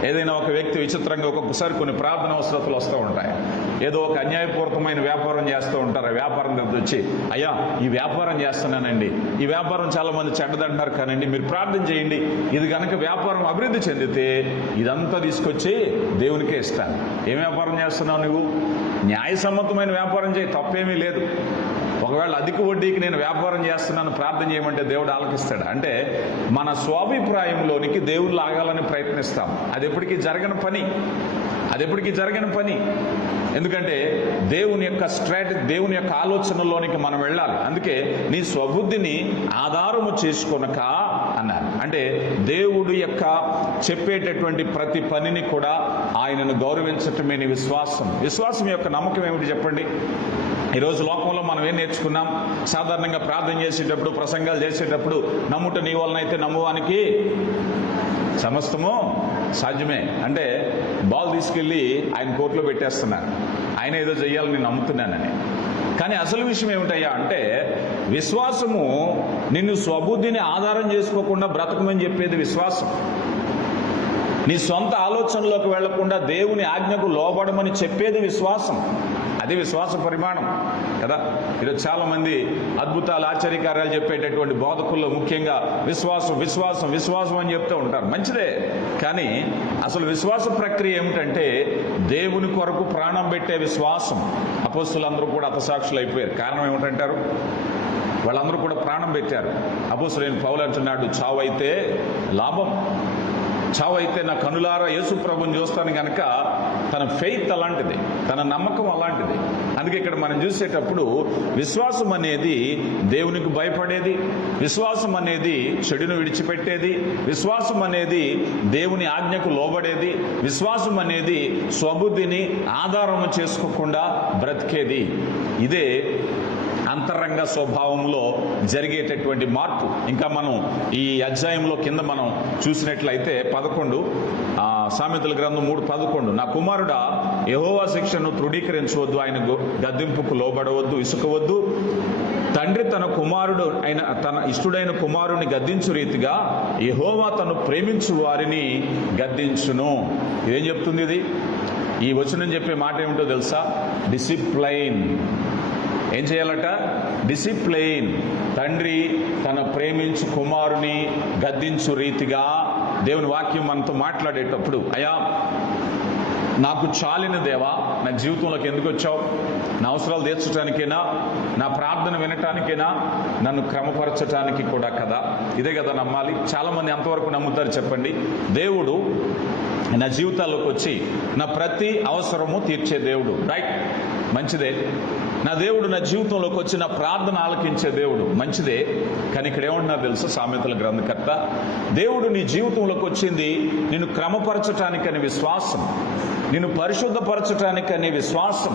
ఏదైనా ఒక వ్యక్తి విచిత్రంగా ఒక్కొక్కసారి కొన్ని ప్రార్థన అవసరతలు వస్తూ ఉంటాయి. ఏదో ఒక అన్యాయపూర్వకమైన వ్యాపారం చేస్తూ ఉంటారు. ఆ వ్యాపారం దగ్గర వచ్చి, అయ్యా ఈ వ్యాపారం చేస్తున్నానండి, ఈ వ్యాపారం చాలా మంది చెడ్డదంటారు కానండి, మీరు ప్రార్థన చేయండి, ఇది కనుక వ్యాపారం అభివృద్ధి చెందితే ఇదంతా తీసుకొచ్చి దేవునికే ఇస్తాను. ఏం వ్యాపారం చేస్తున్నావు నువ్వు? న్యాయసమ్మతమైన వ్యాపారం చేయి, తప్పేమీ లేదు. ఒకవేళ అధిక వడ్డీకి నేను వ్యాపారం చేస్తున్నాను ప్రార్థన చేయమంటే దేవుడు ఆలకిస్తాడు అంటే మన స్వాభిప్రాయంలోనికి దేవుడు లాగాలని ప్రయత్నిస్తాం. అది ఎప్పటికీ జరగని పని. ఎందుకంటే దేవుని యొక్క దేవుని యొక్క ఆలోచనలోనికి మనం వెళ్ళాలి. అందుకే నీ స్వబుద్ధిని ఆధారము చేసుకొనక అన్నారు. అంటే దేవుడు యొక్క చెప్పేటటువంటి ప్రతి పనిని కూడా ఆయనను గౌరవించటమే నీ విశ్వాసం యొక్క నమ్మకం ఏమిటి చెప్పండి? ఈరోజు లోకంలో మనం ఏం నేర్చుకున్నాం? సాధారణంగా ప్రార్థన చేసేటప్పుడు, ప్రసంగాలు చేసేటప్పుడు నమ్ముట నీ వలనైతే నమ్మువానికి సమస్తము సాధ్యమే అంటే బాల్ తీసుకెళ్ళి ఆయన కోర్టులో పెట్టేస్తున్నారు. ఆయన ఏదో చెయ్యాలని నేను నమ్ముతున్నానని. కానీ అసలు విషయం ఏమిటయ్యా అంటే విశ్వాసము నిన్ను స్వబుద్ధిని ఆధారం చేసుకోకుండా బ్రతకమని చెప్పేది విశ్వాసం. నీ సొంత ఆలోచనలోకి వెళ్లకుండా దేవుని ఆజ్ఞకు లోబడమని చెప్పేది విశ్వాసం. అది విశ్వాస పరిమాణం కదా. ఈరోజు చాలా మంది అద్భుతాలు, ఆశ్చర్యకార్యాలు చెప్పేటటువంటి బోధకుల్లో ముఖ్యంగా విశ్వాసం అని చెప్తూ ఉంటారు. మంచిదే, కానీ అసలు విశ్వాస ప్రక్రియ ఏమిటంటే దేవుని కొరకు ప్రాణం పెట్టే విశ్వాసం. అపోస్తులందరూ కూడా హతసాక్షులు అయిపోయారు. కారణం ఏమిటంటారు? వాళ్ళందరూ కూడా ప్రాణం పెట్టారు. అపోస్తులైన పౌలు అంటున్నాడు, చావైతే లాభం, చావైతే నా కనులారా యేసు ప్రభుని చూస్తాను కనుక తన ఫెయిత్ అలాంటిది, తన నమ్మకం అలాంటిది. అందుకే ఇక్కడ మనం చూసేటప్పుడు విశ్వాసం అనేది దేవునికి భయపడేది, విశ్వాసం అనేది చెడును విడిచిపెట్టేది, విశ్వాసం అనేది దేవుని ఆజ్ఞకు లోబడేది, విశ్వాసం అనేది స్వబుద్ధిని ఆధారము చేసుకోకుండా బ్రతికేది. ఇదే అంతరంగ స్వభావంలో జరిగేటటువంటి మార్పు. ఇంకా మనం ఈ అధ్యాయంలో కింద మనం చూసినట్లయితే 11 సామెతల గ్రంథం 3:11 నా కుమారుడా యెహోవా శిక్షను తృణీకరించవద్దు, ఆయన గద్దింపుకు లోబడవద్దు, ఇసుకవద్దు. తండ్రి తన ఇష్టడైన కుమారుని గద్దించు రీతిగా యెహోవా తను ప్రేమించు వారిని గద్దించును. ఇదేం చెప్తుంది? ఇది ఈ వచనం చెప్పే మాట ఏమిటో తెలుసా? డిసిప్లైన్. ఏం చేయాలట? డిసిప్లైన్. తండ్రి తన ప్రేమించు కుమారుని గద్దించు రీతిగా. దేవుని వాక్యం మనతో మాట్లాడేటప్పుడు, అయ్యా నాకు చాలిన దేవా, నా జీవితంలోకి ఎందుకు వచ్చావు? నా అవసరాలు తీర్చడానికైనా, నా ప్రార్థన వినటానికైనా, నన్ను క్రమపరచటానికి కూడా కదా. ఇదే కదా నమ్మాలి. చాలా మంది ఎంతవరకు నమ్ముతారు చెప్పండి? దేవుడు నా జీవితాల్లోకి వచ్చి నా ప్రతి అవసరము తీర్చే దేవుడు, రైట్, మంచిదే. నా దేవుడు నా జీవితంలోకి వచ్చి నా ప్రార్థన ఆలకించే దేవుడు, మంచిదే. కానీ ఇక్కడ ఏమంటున్నారు తెలుసా సామెతల గ్రంథకర్త? దేవుడు నీ జీవితంలోకి వచ్చింది నిన్ను క్రమపరచటానికని విశ్వాసం, నిన్ను పరిశుద్ధపరచటానికని విశ్వాసం,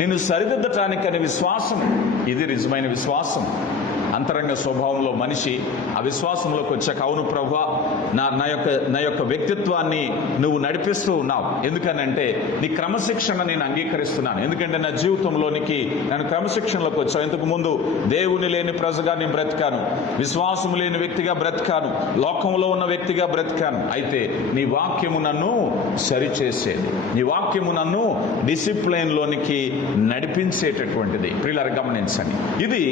నిన్ను సరిదిద్దటానికని విశ్వాసం. ఇది నిజమైన విశ్వాసం. అంతరంగ స్వభావంలో మనిషి ఆ విశ్వాసంలోకి వచ్చాక, అవును ప్రభువా, నా యొక్క వ్యక్తిత్వాన్ని నువ్వు నడిపిస్తూ ఉన్నావు. ఎందుకనంటే నీ క్రమశిక్షణ నేను అంగీకరిస్తున్నాను. ఎందుకంటే నా జీవితంలోనికి నేను క్రమశిక్షణలోకి వచ్చాను. ఇంతకు ముందు దేవుని లేని ప్రజగా నేను బ్రతికాను, విశ్వాసం లేని వ్యక్తిగా బ్రతికాను, లోకంలో ఉన్న వ్యక్తిగా బ్రతికాను. అయితే నీ వాక్యము నన్ను సరిచేసేది, నీ వాక్యము నన్ను డిసిప్లైన్ లోనికి నడిపించేటటువంటిది. ప్రియులారా గమనించండి, ఇది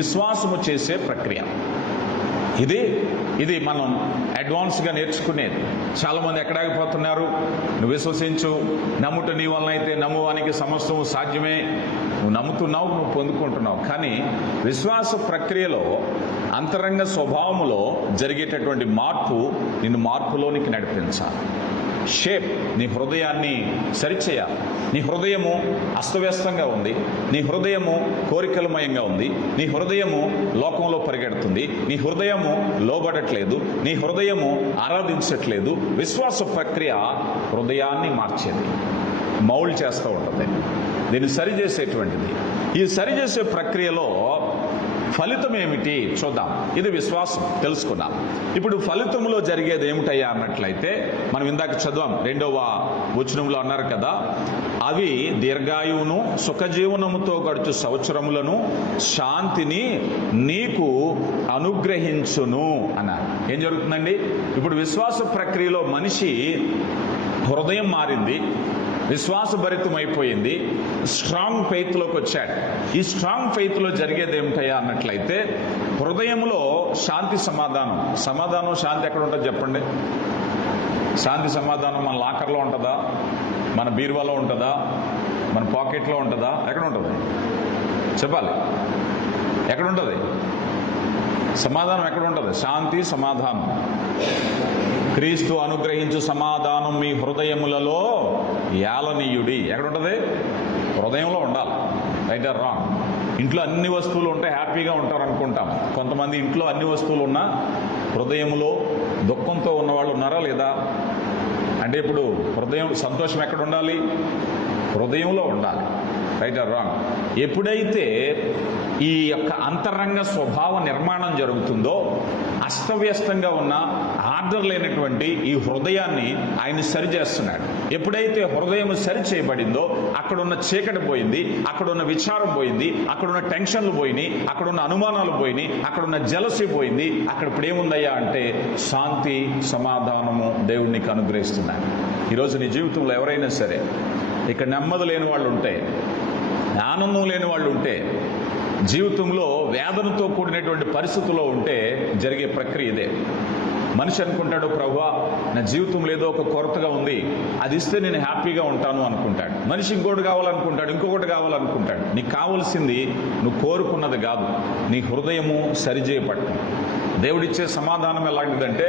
విశ్వాసము చేసే ప్రక్రియ. ఇది మనం అడ్వాన్స్గా నేర్చుకునేది. చాలా మంది ఎక్కడాగిపోతున్నారు? నువ్వు విశ్వసించు, నమ్ముట నీ వలన అయితే నమ్మువానికి సమస్తము సాధ్యమే. నువ్వు నమ్ముతున్నావు, నువ్వు పొందుకుంటున్నావు. కానీ విశ్వాస ప్రక్రియలో అంతరంగ స్వభావములో జరిగేటటువంటి మార్పు నిన్ను మార్పులోనికి నడిపించాలి. షేప్, నీ హృదయాన్ని సరిచేయాలి. నీ హృదయము అస్తవ్యస్తంగా ఉంది, నీ హృదయము కోరికలమయంగా ఉంది, నీ హృదయము లోకంలో పరిగెడుతుంది, నీ హృదయము లోబడట్లేదు, నీ హృదయము ఆరాధించట్లేదు. విశ్వాస ప్రక్రియ హృదయాన్ని మార్చేది, మౌల్డ్ చేస్తూ ఉంటుంది, దీన్ని సరిచేసేటువంటిది. ఈ సరిచేసే ప్రక్రియలో ఫలితం ఏమిటి చూద్దాం. ఇది విశ్వాసం, తెలుసుకుందాం. ఇప్పుడు ఫలితంలో జరిగేది ఏమిటయ్యా అన్నట్లయితే, మనం ఇందాక చదివాం 2వ వచనంలో అన్నారు కదా, అవి దీర్ఘాయువును సుఖజీవనముతో గడుచు సంవత్సరములను శాంతిని నీకు అనుగ్రహించును అన్నారు. ఏం జరుగుతుందండి? ఇప్పుడు విశ్వాస ప్రక్రియలో మనిషి హృదయం మారింది, విశ్వాసభరితమైపోయింది, స్ట్రాంగ్ ఫెయిత్లోకి వచ్చాడు. ఈ స్ట్రాంగ్ ఫెయిత్లో జరిగేది ఏమిటయ్యా అన్నట్లయితే, హృదయంలో శాంతి, సమాధానం శాంతి ఎక్కడ ఉంటుంది చెప్పండి? శాంతి సమాధానం మన లాకర్లో ఉంటుందా? మన బీరువాలో ఉంటుందా? మన పాకెట్లో ఉంటుందా? ఎక్కడ ఉంటుంది చెప్పాలి? ఎక్కడుంటుంది సమాధానం? ఎక్కడ ఉంటుంది? శాంతి, సమాధానం. క్రీస్తు అనుగ్రహించు సమాధానం మీ హృదయములలో ఏలనీయుడి. ఎక్కడుంటుంది? హృదయంలో ఉండాలి. Right are wrong? ఇంట్లో అన్ని వస్తువులు ఉంటే హ్యాపీగా ఉంటారు అనుకుంటాం. కొంతమంది ఇంట్లో అన్ని వస్తువులు ఉన్నా హృదయంలో దుఃఖంతో ఉన్నవాళ్ళు ఉన్నారా లేదా? అంటే ఇప్పుడు హృదయం సంతోషం ఎక్కడ ఉండాలి? హృదయంలో ఉండాలి. Right are wrong? ఎప్పుడైతే ఈ యొక్క అంతరంగ స్వభావ నిర్మాణం జరుగుతుందో, అస్తవ్యస్తంగా ఉన్న ఆర్డర్ లేనటువంటి ఈ హృదయాన్ని ఆయన సరిచేస్తున్నాడు. ఎప్పుడైతే హృదయం సరి చేయబడిందో అక్కడున్న చీకటి పోయింది, అక్కడున్న విచారం పోయింది, అక్కడున్న టెన్షన్లు పోయినాయి, అక్కడున్న అనుమానాలు పోయినాయి, అక్కడున్న జలసి పోయింది. అక్కడ ఇప్పుడు ఏముందయ్యా అంటే శాంతి, సమాధానము దేవుడు నీకు అనుగ్రహిస్తున్నాడు. ఈరోజు నీ జీవితంలో ఎవరైనా సరే ఇక్కడ నెమ్మది లేని వాళ్ళు ఉంటే, ఆనందం లేని వాళ్ళు ఉంటే, జీవితంలో వేదనతో కూడినటువంటి పరిస్థితుల్లో ఉంటే జరిగే ప్రక్రియ ఇదే. మనిషి అనుకుంటాడు, ప్రభువా నా జీవితంలో ఏదో ఒక కొరతగా ఉంది, అది ఇస్తే నేను హ్యాపీగా ఉంటాను అనుకుంటాడు. మనిషి ఇంకోటి కావాలనుకుంటాడు, ఇంకొకటి కావాలనుకుంటాడు. నీకు కావాల్సింది నువ్వు కోరుకున్నది కాదు, నీ హృదయము సరిచేయబడటం. దేవుడిచ్చే సమాధానం ఎలాంటిదంటే,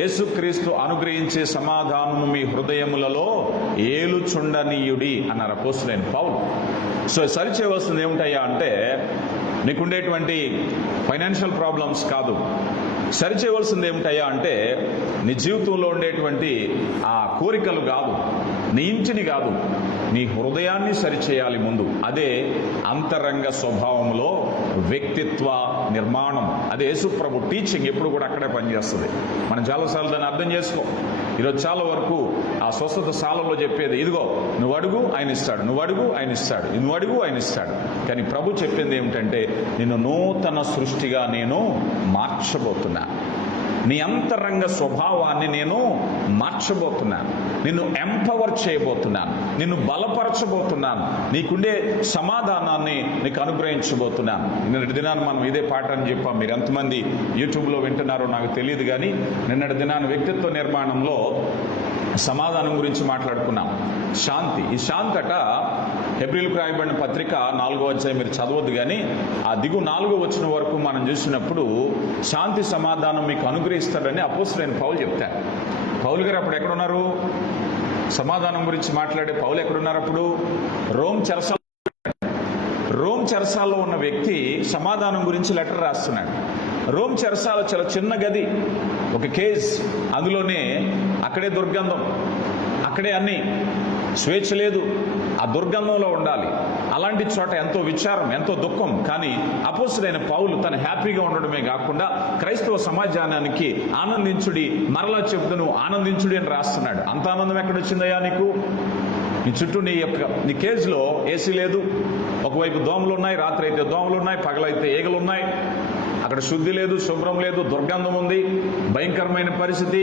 యేసుక్రీస్తు అనుగ్రహించే సమాధానము మీ హృదయములలో ఏలుచుండనీయుడి అన్నారు అపోస్తలుడైన పౌలు. సో సరిచేయవలసింది ఏమిటయ్యా అంటే, నీకుండేటువంటి ఫైనాన్షియల్ ప్రాబ్లమ్స్ కాదు. సరిచేయవలసింది ఏమిటయ్యా అంటే నీ జీవితంలో ఉండేటువంటి ఆ కోరికలు కాదు, నీ ఇంటిని కాదు, నీ హృదయాన్ని సరిచేయాలి ముందు. అదే అంతరంగ స్వభావంలో వ్యక్తిత్వ నిర్మాణం. అదే యేసుప్రభు టీచింగ్ ఎప్పుడు కూడా అక్కడే పనిచేస్తుంది. మనం చాలాసార్లు దాన్ని అర్థం చేసుకో. ఈరోజు చాలా వరకు ఆ స్వస్థత శాలలో చెప్పేది ఇదిగో నువ్వు అడుగు ఆయన ఇస్తాడు, నువ్వు అడుగు ఆయన ఇస్తాడు, నువ్వు అడుగు ఆయన ఇస్తాడు. కానీ ప్రభు చెప్పింది ఏమిటంటే, నిన్ను నూతన సృష్టిగా నేను మార్చబోతున్నా, నీ అంతరంగ స్వభావాన్ని నేను మార్చబోతున్నాను, నిన్ను ఎంపవర్ చేయబోతున్నాను, నిన్ను బలపరచబోతున్నాను, నీకుండే సమాధానాన్ని నీకు అనుగ్రహించబోతున్నాను. నిన్నటి దినాన్ని మనం ఇదే పాఠాన్ని చెప్పాం. మీరు ఎంతమంది యూట్యూబ్లో వింటున్నారో నాకు తెలియదు, కానీ నిన్నటి దినాన్ని వ్యక్తిత్వ నిర్మాణంలో సమాధానం గురించి మాట్లాడుకున్నాం. శాంతి. ఈ శాంతి అట హెబ్రీయులకు రాయబడిన పత్రిక 4వ అధ్యాయం మీరు చదవద్దు, కానీ ఆ దిగు 4వ వచనం వరకు మనం చూసినప్పుడు శాంతి సమాధానం మీకు అనుగ్రహిస్తాడని అపోస్తలుడైన పౌలు చెప్తారు. పౌలు గారు అప్పుడు ఎక్కడున్నారు? సమాధానం గురించి మాట్లాడే పౌలు ఎక్కడున్నారు అప్పుడు? రోమ్ చెరసాల్లో ఉన్న వ్యక్తి సమాధానం గురించి లెటర్ రాస్తున్నాడు. రోమ్ చెరసాల చాలా చిన్న గది, ఒక కేజ్, అందులోనే అక్కడే దుర్గంధం, అక్కడే అన్ని, స్వేచ్ఛ లేదు, ఆ దుర్గంధంలో ఉండాలి. అలాంటి చోట ఎంతో విచారం, ఎంతో దుఃఖం. కానీ అపోస్తలుడైన పౌలు తను హ్యాపీగా ఉండడమే కాకుండా క్రైస్తవ సమాజానికి ఆనందించుడి, మరలా చెబుతును ఆనందించుడి అని రాస్తున్నాడు. అంత ఆనందం ఎక్కడొచ్చిందయ్యా నీకు? నీ చుట్టూ నీ కేజ్లో ఏసీ లేదు, ఒకవైపు దోమలు ఉన్నాయి, రాత్రి అయితే దోమలు ఉన్నాయి, పగలైతే ఈగలు ఉన్నాయి, అక్కడ శుద్ధి లేదు, శుభ్రం లేదు, దుర్గంధం ఉంది, భయంకరమైన పరిస్థితి.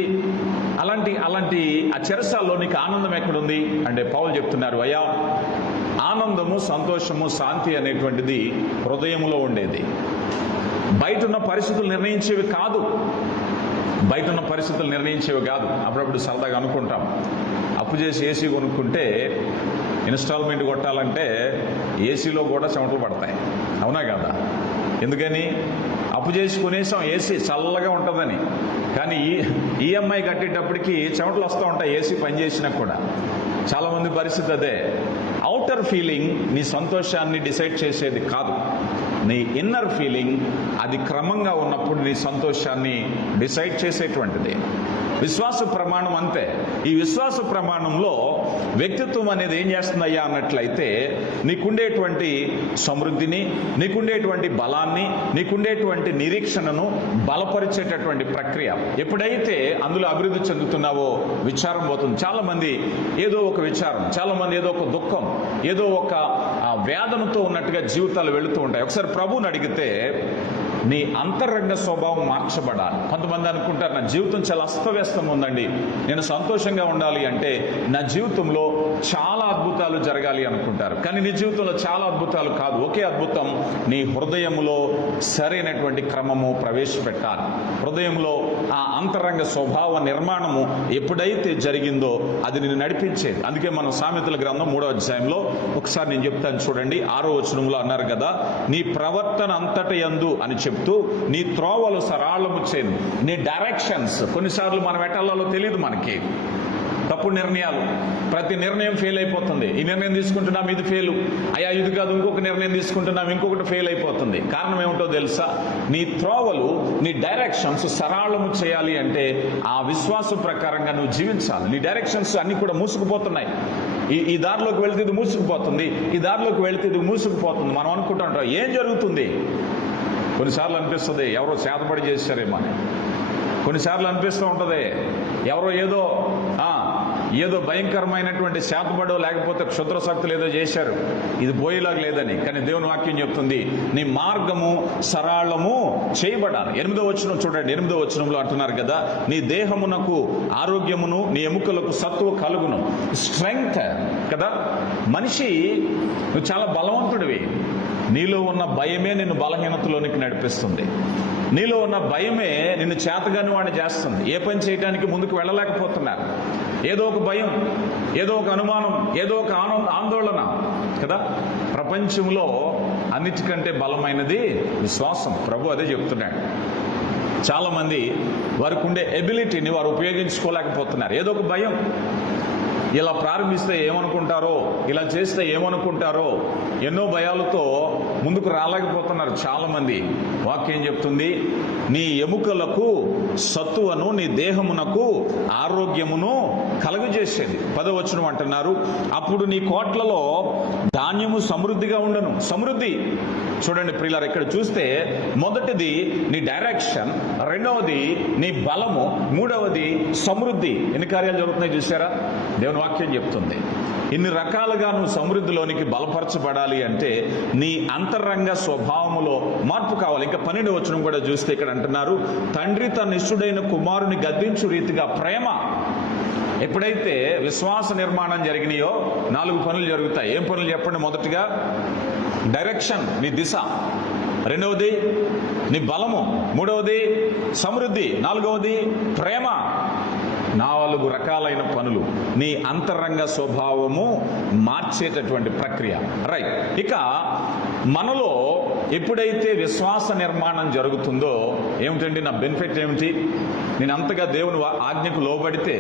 అలాంటి ఆ చెరసాల్లో నీకు ఆనందం ఎక్కడుంది అంటే పౌలు చెప్తున్నారు, అయ్యా ఆనందము, సంతోషము, శాంతి అనేటువంటిది హృదయంలో ఉండేది. బయట ఉన్న పరిస్థితులు నిర్ణయించేవి కాదు. అప్పుడప్పుడు సరదాగా అనుకుంటాం, అప్పు చేసి ఏసీ కొనుక్కుంటే ఇన్స్టాల్మెంట్ కొట్టాలంటే ఏసీలో కూడా చెమటలు పడతాయి, అవునా కదా? ఎందుకని? అప్పు చేసి కొనేసాం, ఏసీ చల్లగా ఉంటుందని. కానీ ఈఎంఐ కట్టేటప్పటికి చెమటలు వస్తూ ఉంటాయి, ఏసీ పనిచేసినా కూడా. చాలామంది పరిస్థితి అదే. అవుటర్ ఫీలింగ్ నీ సంతోషాన్ని డిసైడ్ చేసేది కాదు, నీ ఇన్నర్ ఫీలింగ్ అది క్రమంగా ఉన్నప్పుడు నీ సంతోషాన్ని డిసైడ్ చేసేటువంటిది. విశ్వాస ప్రమాణం అంతే. ఈ విశ్వాస ప్రమాణంలో వ్యక్తిత్వం అనేది ఏం చేస్తుందయ్యా అన్నట్లయితే, నీకుండేటువంటి సమృద్ధిని, నీకుండేటువంటి బలాన్ని, నీకుండేటువంటి నిరీక్షణను బలపరిచేటటువంటి ప్రక్రియ. ఎప్పుడైతే అందులో అభివృద్ధి చెందుతున్నావో విచారం పోతుంది. చాలామంది ఏదో ఒక విచారం, చాలామంది ఏదో ఒక దుఃఖం, ఏదో ఒక వేదనతో ఉన్నట్టుగా జీవితాలు వెళుతూ ఉంటాయి. ఒకసారి ప్రభువుని అడిగితే నీ అంతరంగ స్వభావం మార్చబడాలి. కొంతమంది అనుకుంటారు, నా జీవితం చాలా అస్తవ్యస్తం ఉందండి, నేను సంతోషంగా ఉండాలి అంటే నా జీవితంలో చాలా అద్భుతాలు జరగాలి అనుకుంటారు. కానీ నీ జీవితంలో చాలా అద్భుతాలు కాదు. ఒకే అద్భుతం, నీ హృదయంలో సరైనటువంటి క్రమము ప్రవేశపెట్టాలి. హృదయంలో ఆ అంతరంగ స్వభావ నిర్మాణము ఎప్పుడైతే జరిగిందో అది నిన్ను నడిపించేది. అందుకే మనం సామెతల గ్రంథం 3వ అధ్యాయంలో ఒకసారి నేను చెప్తాను చూడండి, 6వ వచనంలో అన్నారు కదా, నీ ప్రవర్తన అంతట యందు అని చెప్తూ నీ త్రోవలు సరళము చేయను. నీ డైరెక్షన్స్, కొన్నిసార్లు మనం ఎటాలలో తెలియదు మనకి, తప్పుడు నిర్ణయాలు, ప్రతి నిర్ణయం ఫెయిల్ అయిపోతుంది. ఈ నిర్ణయం తీసుకుంటున్నాం, ఇది ఫెయిల్, అయ్యా ఇది కాదు, ఇంకొక నిర్ణయం తీసుకుంటున్నాం, ఇంకొకటి ఫెయిల్ అయిపోతుంది. కారణం ఏమిటో తెలుసా? నీ త్రోవలు, నీ డైరెక్షన్స్ సరళము చేయాలి అంటే ఆ విశ్వాసం ప్రకారంగా నువ్వు జీవించాలి. నీ డైరెక్షన్స్ అన్ని కూడా మూసుకుపోతున్నాయి. ఈ దారిలోకి వెళితే ఇది మూసుకుపోతుంది, ఈ దారిలోకి వెళితే ఇది మూసుకుపోతుంది. మనం అనుకుంటుంటాం ఏం జరుగుతుంది. కొన్నిసార్లు అనిపిస్తుంది ఎవరో చేతబడి చేశారేమో అని. కొన్నిసార్లు అనిపిస్తూ ఉంటుంది ఎవరో ఏదో భయంకరమైనటువంటి శాతపడో లేకపోతే క్షుద్ర శక్తులు ఏదో చేశారు, ఇది పోయేలాగా లేదని. కానీ దేవుని వాక్యం చెప్తుంది, నీ మార్గము సరళము చేయబడాలి. 8వ వచనం చూడండి, 8వ వచనంలో అంటున్నారు కదా, నీ దేహమునకు ఆరోగ్యమును, నీ ఎముకలకు సత్తువ కలుగును. స్ట్రెంగ్త్ కదా. మనిషి నువ్వు చాలా బలవంతుడివి, నీలో ఉన్న భయమే నిన్ను బలహీనతలోనికి నడిపిస్తుంది. నీలో ఉన్న భయమే నిన్ను చేతగాని వాడిని చేస్తుంది. ఏ పని చేయడానికి ముందుకు వెళ్ళలేకపోతున్నారు. ఏదో ఒక భయం, ఏదో ఒక అనుమానం, ఏదో ఒక ఆందోళన కదా. ప్రపంచంలో అన్నిటికంటే బలమైనది విశ్వాసం. ప్రభు అదే చెప్తున్నాడు. చాలా మంది వారికి ఉండే ఎబిలిటీని వారు ఉపయోగించుకోలేకపోతున్నారు. ఏదో ఒక భయం, ఇలా ప్రారంభిస్తే ఏమనుకుంటారో, ఇలా చేస్తే ఏమనుకుంటారో, ఎన్నో భయాలతో ముందుకు రాలేకపోతున్నారు చాలా మంది. వాక్యం చెప్తుంది, నీ ఎముకలకు సత్తువను, నీ దేహమునకు ఆరోగ్యమును కలుగజేసేది. 10వ వచనం అంటున్నారు, అప్పుడు నీ కోట్లలో ధాన్యము సమృద్ధిగా ఉండను. సమృద్ధి చూడండి ప్రియులారా, ఇక్కడ చూస్తే మొదటిది నీ డైరెక్షన్, రెండవది నీ బలము, మూడవది సమృద్ధి. ఎన్ని కార్యాలు జరుగుతున్నాయి చూసారా? దేవుని వాక్యం చెప్తుంది. ఇన్ని రకాలుగా నువ్వు సమృద్ధిలోనికి బలపరచబడాలి అంటే నీ అంతరంగ స్వభావములో మార్పు కావాలి. ఇంకా 12వ వచనం కూడా చూస్తే ఇక్కడ అంటున్నారు, తండ్రి తన ఇష్టుడైన కుమారుని గద్దించు రీతిగా ప్రేమ. ఎప్పుడైతే విశ్వాస నిర్మాణం జరిగినాయో 4 పనులు జరుగుతాయి. ఏం పనులు చెప్పండి? మొదటిగా డైరెక్షన్, నీ దిశ. రెండవది నీ బలము. మూడవది సమృద్ధి. నాలుగవది ప్రేమ. 4 రకాలైన పనులు నీ అంతరంగ స్వభావము మార్చేటటువంటి ప్రక్రియ. రైట్. ఇక మనలో ఎప్పుడైతే విశ్వాస నిర్మాణం జరుగుతుందో ఏమిటండి నా బెనిఫిట్ ఏమిటి? నేను అంతగా దేవుని ఆజ్ఞకు లోబడితే,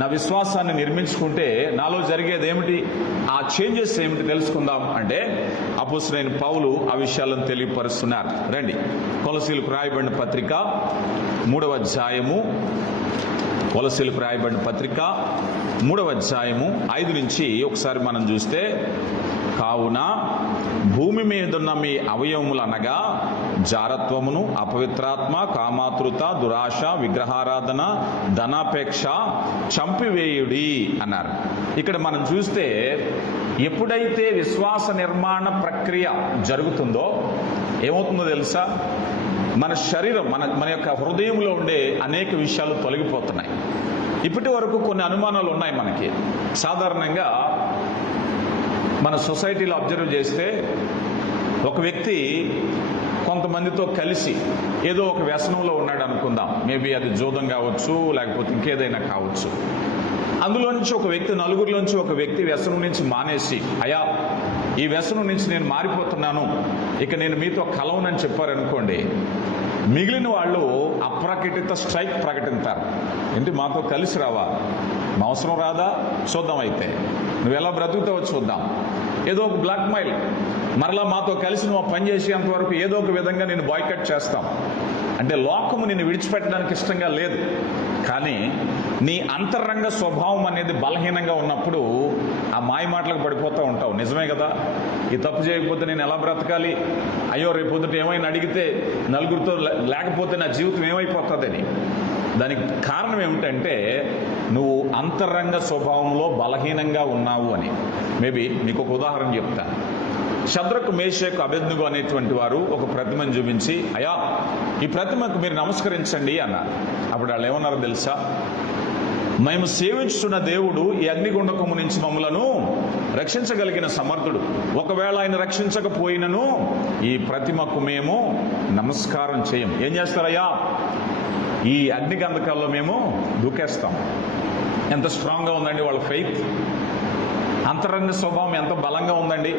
నా విశ్వాసాన్ని నిర్మించుకుంటే నాలో జరిగేది ఏమిటి? ఆ చేంజెస్ ఏమిటి తెలుసుకుందాం అంటే అపోస్తలుడైన పౌలు ఆ విషయాలను తెలియపరుస్తున్నారు. రండి, కొలసీలకు రాయబడిన పత్రిక 3వ అధ్యాయము, కొలసీలకు రాయబడిన పత్రిక 3వ అధ్యాయము 5 నుంచి ఒకసారి మనం చూస్తే, కావున భూమి మీదున్న మీ అవయవములు అనగా జారత్వమును, అపవిత్రాత్మ, కామాతృత, దురాశ, విగ్రహారాధన, ధనాపేక్ష చంపివేయుడి అన్నారు. ఇక్కడ మనం చూస్తే ఎప్పుడైతే విశ్వాస నిర్మాణ ప్రక్రియ జరుగుతుందో ఏమవుతుందో తెలుసా? మన శరీరం, మన యొక్క హృదయంలో ఉండే అనేక విషయాలు తొలగిపోతున్నాయి. ఇప్పటి వరకు కొన్ని అనుమానాలు ఉన్నాయి మనకి. సాధారణంగా మన సొసైటీలో అబ్జర్వ్ చేస్తే ఒక వ్యక్తి కొంతమందితో కలిసి ఏదో ఒక వ్యసనంలో ఉన్నాడు అనుకుందాం. మేబీ అది జూదం కావచ్చు, లేకపోతే ఇంకేదైనా కావచ్చు. అందులో నుంచి ఒక వ్యక్తి, నలుగురిలోంచి ఒక వ్యక్తి వ్యసనం నుంచి మానేసి, అయ్యా ఈ వ్యసనం నుంచి నేను మారిపోతున్నాను, ఇక నేను మీతో కలవనని చెప్పారనుకోండి, మిగిలిన వాళ్ళు అప్రకటిత స్ట్రైక్ ప్రకటిస్తారు. ఏంటి, మాతో కలిసి రావా? మా అవసరం రాదా? చూద్దాం, అయితే నువ్వు ఎలా బ్రతుకుతావో చూద్దాం. ఏదో ఒక బ్లాక్ మెయిల్, మరలా మాతో కలిసి నువ్వు పని చేసేంత వరకు ఏదో ఒక విధంగా నేను బాయ్కట్ చేస్తాం. అంటే లోకము నిన్ను విడిచిపెట్టడానికి ఇష్టంగా లేదు. కానీ నీ అంతరంగ స్వభావం అనేది బలహీనంగా ఉన్నప్పుడు ఆ మాయ మాటలకు పడిపోతూ ఉంటావు. నిజమే కదా? ఈ తప్పు చేయకపోతే నేను ఎలా బ్రతకాలి? అయ్యో రేపు పొద్దుట ఏమైనా అడిగితే నలుగురితో లేకపోతే నా జీవితం ఏమైపోతుందని. దానికి కారణం ఏమిటంటే నువ్వు అంతరంగ స్వభావంలో బలహీనంగా ఉన్నావు అని. మేబీ మీకు ఒక ఉదాహరణ చెప్తాను. షద్రకు, మేషకు, అబేద్నెగో అనేటువంటి వారు ఒక ప్రతిమను చూపించి, అయ్యా ఈ ప్రతిమకు మీరు నమస్కరించండి అన్నారు. అప్పుడు వాళ్ళు ఏమన్నారో తెలుసా? మేము సేవించుతున్న దేవుడు ఈ అగ్నిగుండకము నుంచి మమ్మలను రక్షించగలిగిన సమర్థుడు. ఒకవేళ ఆయన రక్షించకపోయినను ఈ ప్రతిమకు మేము నమస్కారం చేయం. ఏం చేస్తారయ్యా? ఈ అగ్నిగంధకాల్లో మేము దూకేస్తాం. ఎంత స్ట్రాంగ్గా ఉందండి వాళ్ళ ఫెయిత్, అంతరంగ స్వభావం ఎంత బలంగా ఉందండి.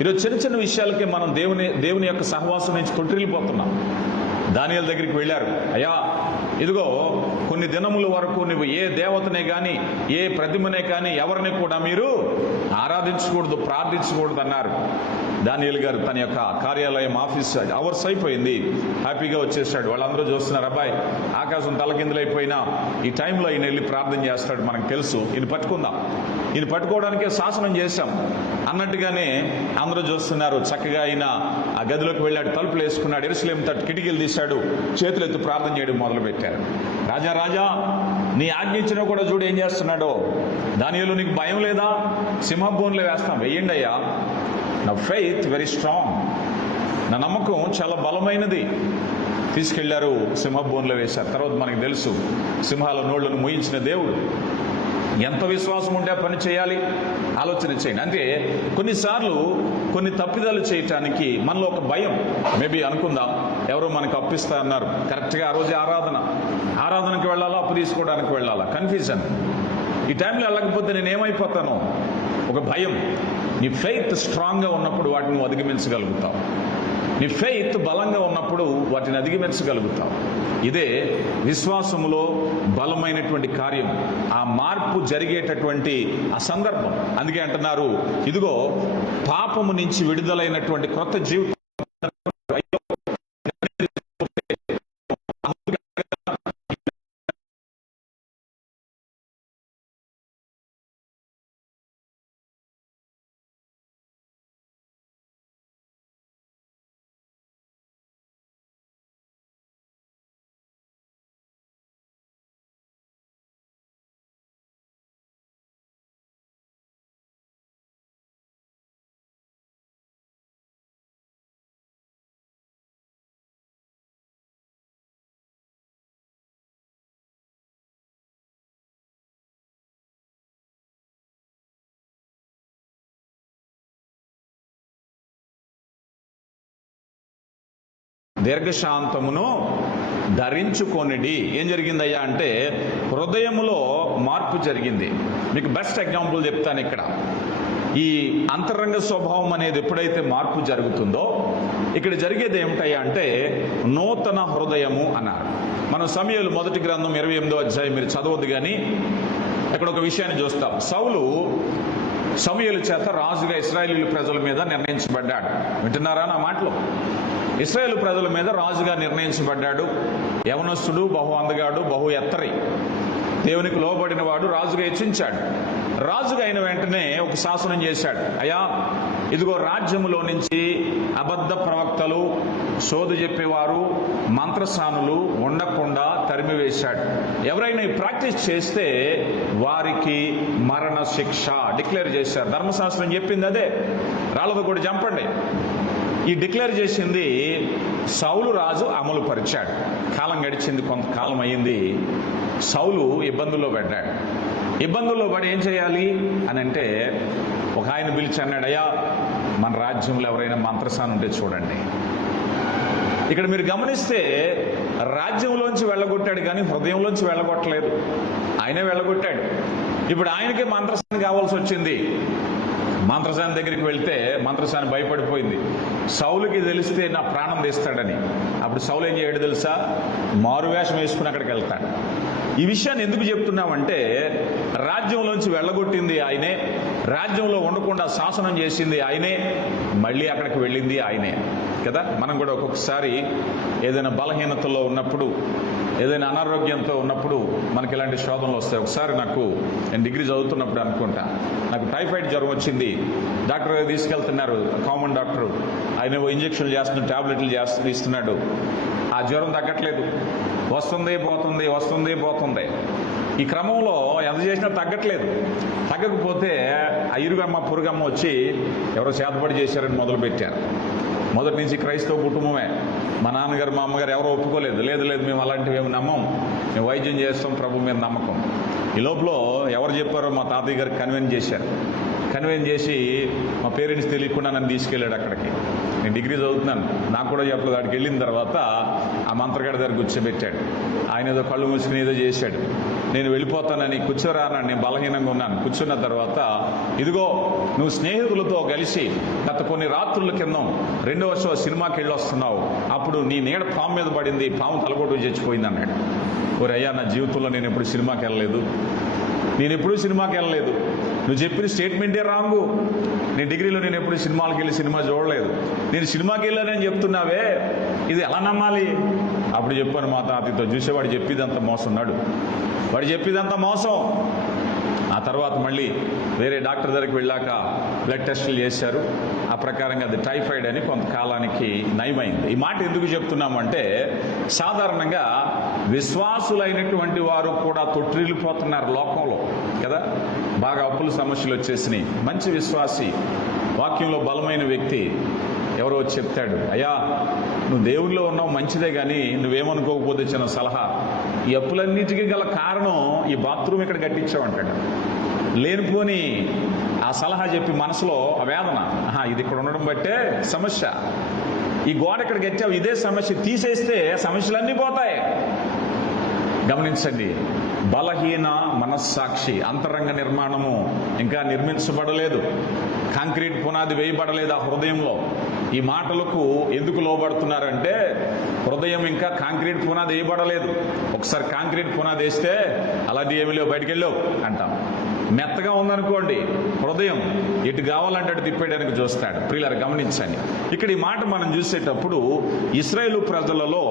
ఈరోజు చిన్న చిన్న విషయాలకే మనం దేవుని యొక్క సహవాసం నుంచి తొట్టిల్లిపోతున్నాం. దానియేలు దగ్గరికి వెళ్ళారు. అయ్యా ఇదిగో కొన్ని దినముల వరకు నువ్వు ఏ దేవతనే కానీ ఏ ప్రతిమనే కానీ ఎవరిని కూడా మీరు ఆరాధించకూడదు, ప్రార్థించకూడదు అన్నారు. దానియేలు గారు తన యొక్క కార్యాలయం ఆఫీస్ అవర్స్ అయిపోయింది, హ్యాపీగా వచ్చేసాడు. వాళ్ళందరూ చూస్తున్నారు, అబ్బాయి ఆకాశం తలకిందులైపోయినా ఈ టైంలో ఈయన వెళ్ళి ప్రార్థన చేస్తాడు, మనకు తెలుసు, ఈయన పట్టుకుందాం, ఈయన పట్టుకోవడానికే శాసనం చేశాం అన్నట్టుగానే అందరూ చూస్తున్నారు. చక్కగా ఆయన ఆ గదిలోకి వెళ్ళాడు, తలుపులు వేసుకున్నాడు, యెరూషలేము తట్టు కిటికీలు తీశాడు, చేతులు ఎత్తు ప్రార్థన చేయడం మొదలు పెట్టారు. రాజా రాజా నీ ఆజ్ఞ ఇచ్చినా కూడా చూడు ఏం చేస్తున్నాడో. దానియేలు నీకు భయం లేదా? సింహబోన్లో వేస్తాం, వెయ్యండి అయ్యా. నా ఫెయిత్ వెరీ స్ట్రాంగ్, నా నమ్మకం చాలా బలమైనది. తీసుకెళ్లారు, సింహబోన్లో వేశారు. తర్వాత మనకు తెలుసు, సింహాల నోళ్లను మూయించిన దేవుడు. ఎంత విశ్వాసం ఉంటే ఆ పని చేయాలి, ఆలోచన చేయండి. అంటే కొన్నిసార్లు కొన్ని తప్పిదాలు చేయటానికి మనలో ఒక భయం. మేబీ అనుకుందాం, ఎవరో మనకు అప్పిస్తా అన్నారు, కరెక్ట్గా ఆ రోజే ఆరాధనకి వెళ్ళాలా, అప్పు తీసుకోవడానికి వెళ్ళాలా, కన్ఫ్యూజన్. ఈ టైంలో వెళ్ళకపోతే నేను ఏమైపోతాను, ఒక భయం. నీ ఫెయిత్ స్ట్రాంగ్గా ఉన్నప్పుడు వాటిని నువ్వు అధిగమించగలుగుతావు. నీ ఫెయిత్ బలంగా ఉన్నప్పుడు వాటిని అధిగమించగలుగుతావు. ఇదే విశ్వాసములో బలమైనటువంటి కార్యం, ఆ మార్పు జరిగేటటువంటి ఆ సందర్భం. అందుకే అంటున్నారు, ఇదిగో పాపము నుంచి విడుదలైనటువంటి క్రొత్త జీవితం. దీర్ఘశాంతమును ధరించుకొనిడి. ఏం జరిగిందయ్యా అంటే హృదయములో మార్పు జరిగింది. మీకు బెస్ట్ ఎగ్జాంపుల్ చెప్తాను ఇక్కడ. ఈ అంతరంగ స్వభావం అనేది ఎప్పుడైతే మార్పు జరుగుతుందో ఇక్కడ జరిగేది ఏమిటయ్యా అంటే నూతన హృదయము అన్నారు. మనం సమూయేలు మొదటి గ్రంథం 28వ అధ్యాయం మీరు చదవద్దు, కానీ ఇక్కడ ఒక విషయాన్ని చూస్తాం. సౌలు సమూయేలు చేత రాజుగా ఇశ్రాయేలు ప్రజల మీద నిర్ణయించబడ్డాడు. వింటున్నారా నా మాటలు? ఇశ్రాయేలు ప్రజల మీద రాజుగా నిర్ణయించబడ్డాడు. యవనస్తుడు, బహు అందగాడు, బహు ఎత్తరి, దేవునికి లోబడిన వాడు, రాజుగా హెచ్చించాడు. రాజుగా అయిన వెంటనే ఒక శాసనం చేశాడు. అయ్యా ఇదిగో రాజ్యములో నుంచి అబద్ధ ప్రవక్తలు, సోదు చెప్పేవారు, మంత్రసానులు ఉండకుండా తరిమివేశాడు. ఎవరైనా ఈ ప్రాక్టీస్ చేస్తే వారికి మరణ శిక్ష డిక్లేర్ చేశారు. ధర్మశాస్త్రం చెప్పింది అదే, రాళ్ళతో కూడా చంపండి. ఈ డిక్లేర్ చేసింది సౌలు రాజు అమలు పరిచాడు. కాలం గడిచింది, కొంతకాలం అయ్యింది. సౌలు ఇబ్బందుల్లో పడ్డాడు. ఇబ్బందుల్లో పడి ఏం చేయాలి అని అంటే ఒక ఆయన పిలిచి అన్నాడు, అయ్యా మన రాజ్యంలో ఎవరైనా మంత్రసాని ఉంటే చూడండి. ఇక్కడ మీరు గమనిస్తే రాజ్యంలోంచి వెళ్ళగొట్టాడు కానీ హృదయంలోంచి వెళ్ళగొట్టలేదు. ఆయనే వెళ్ళగొట్టాడు. ఇప్పుడు ఆయనకే మంత్రసాని కావాల్సి వచ్చింది. మంత్రసాని దగ్గరికి వెళ్తే మంత్రసాని భయపడిపోయింది. సౌలుకి తెలిస్తే నా ప్రాణం తీస్తాడని. అప్పుడు సౌలు ఏం చేయడు తెలుసా? మారువేషం వేసుకుని అక్కడికి వెళ్తాడు. ఈ విషయాన్ని ఎందుకు చెప్తున్నామంటే రాజ్యంలోంచి వెళ్ళగొట్టింది ఆయనే, రాజ్యంలో ఉండకుండా శాసనం చేసింది ఆయనే, మళ్ళీ అక్కడికి వెళ్ళింది ఆయనే కదా. మనం కూడా ఒక్కొక్కసారి ఏదైనా బలహీనతలో ఉన్నప్పుడు, ఏదైనా అనారోగ్యంతో ఉన్నప్పుడు మనకి ఇలాంటి శోధనలు వస్తాయి. ఒకసారి నేను డిగ్రీ చదువుతున్నప్పుడు అనుకుంటా, నాకు టైఫాయిడ్ జ్వరం వచ్చింది. డాక్టర్ గారు తీసుకెళ్తున్నారు, కామన్ డాక్టర్. ఆయన ఇంజక్షన్లు చేస్తున్నాడు, టాబ్లెట్లు ఇస్తున్నాడు. ఆ జ్వరం తగ్గట్లేదు, వస్తుంది పోతుంది. ఈ క్రమంలో ఎంత చేసినా తగ్గకపోతే ఆ ఇరుగమ్మ పొరుగమ్మ వచ్చి ఎవరో చేతపడి చేశారని మొదలుపెట్టారు. మొదటి నుంచి క్రైస్తవ కుటుంబమే. మా నాన్నగారు మా అమ్మగారు ఎవరో ఒప్పుకోలేదు. లేదు మేము అలాంటివి ఏమి నమ్మం, మేము వైద్యం చేస్తాం, ప్రభు మీద నమ్మకం. ఈ లోపల ఎవరు చెప్పారో మా తాతయ్య గారు కన్విన్స్ చేసి మా పేరెంట్స్ తెలియకుండా నన్ను తీసుకెళ్ళాడు అక్కడికి. నేను డిగ్రీ చదువుతున్నాను, నాకు కూడా చెప్పలేదు. అక్కడికి వెళ్ళిన తర్వాత ఆ మంత్రగాడి దగ్గర కూర్చోబెట్టాడు. ఆయన ఏదో కళ్ళు మూసుకుని ఏదో చేశాడు. నేను వెళ్ళిపోతానని కూర్చోరానని నేను బలహీనంగా ఉన్నాను. కూర్చున్న తర్వాత, ఇదిగో నువ్వు స్నేహితులతో కలిసి గత కొన్ని రాత్రుల కిందం 2వ షో సినిమాకి వెళ్ళి వస్తున్నావు, అప్పుడు నీ నీడ పాము మీద పడింది, పాము తలకొట్టు చచ్చిపోయింది అన్నాడు. అయ్యా, నా జీవితంలో నేను ఎప్పుడు సినిమాకి వెళ్ళలేదు, నువ్వు చెప్పిన స్టేట్మెంటే రాంగు. నేను డిగ్రీలో నేను ఎప్పుడు సినిమాలకు వెళ్ళి సినిమా చూడలేదు, నేను సినిమాకి వెళ్ళానని చెప్తున్నావే, ఇది ఎలా నమ్మాలి? అప్పుడు చెప్పాను మా తాతయ్యతో, చూసేవాడు చెప్పేదంతా మోసం. ఆ తర్వాత మళ్ళీ వేరే డాక్టర్ దగ్గరికి వెళ్ళాక బ్లడ్ టెస్టులు చేశారు. ఆ ప్రకారంగా అది టైఫాయిడ్ అని కొంతకాలానికి నయమైంది. ఈ మాట ఎందుకు చెప్తున్నామంటే, సాధారణంగా విశ్వాసులైనటువంటి వారు కూడా తొట్టిల్లిపోతున్నారు లోకంలో కదా. బాగా అప్పుల సమస్యలు వచ్చేసినాయి. మంచి విశ్వాసి, వాక్యంలో బలమైన వ్యక్తి ఎవరో చెప్తాడు, అయ్యా నువ్వు దేవుల్లో ఉన్నావు మంచిదే, కానీ నువ్వేమనుకోకపోతే చిన్న సలహా, ఈ అప్పులన్నిటికీ గల కారణం ఈ బాత్రూమ్ ఇక్కడ కట్టించావంటాడు. లేనిపోని ఆ సలహా చెప్పి మనసులో ఆ వేదన, ఇది ఇక్కడ ఉండడం బట్టే సమస్య, ఈ గోడ ఇక్కడ కట్టావు ఇదే సమస్య, తీసేస్తే సమస్యలన్నీ పోతాయి. గమనించండి, బలహీన మనస్సాక్షి, అంతరంగ నిర్మాణము ఇంకా నిర్మించబడలేదు, కాంక్రీట్ పునాది వేయబడలేదు ఆ హృదయంలో. ఈ మాటలకు ఎందుకు లోబడుతున్నారంటే, హృదయం ఇంకా కాంక్రీట్ పునాది వేయబడలేదు. ఒకసారి కాంక్రీట్ పునాది వేస్తే అలాంటి ఏమి లేవు, బయటికి వెళ్ళావు అంటాం. మెత్తగా ఉందనుకోండి హృదయం, ఎటు కావాలంటే అటు తిప్పేయడానికి చూస్తాడు. ప్రియులారా గమనించండి, ఇక్కడ ఈ మాట మనం చూసేటప్పుడు ఇశ్రాయేలు ప్రజలలో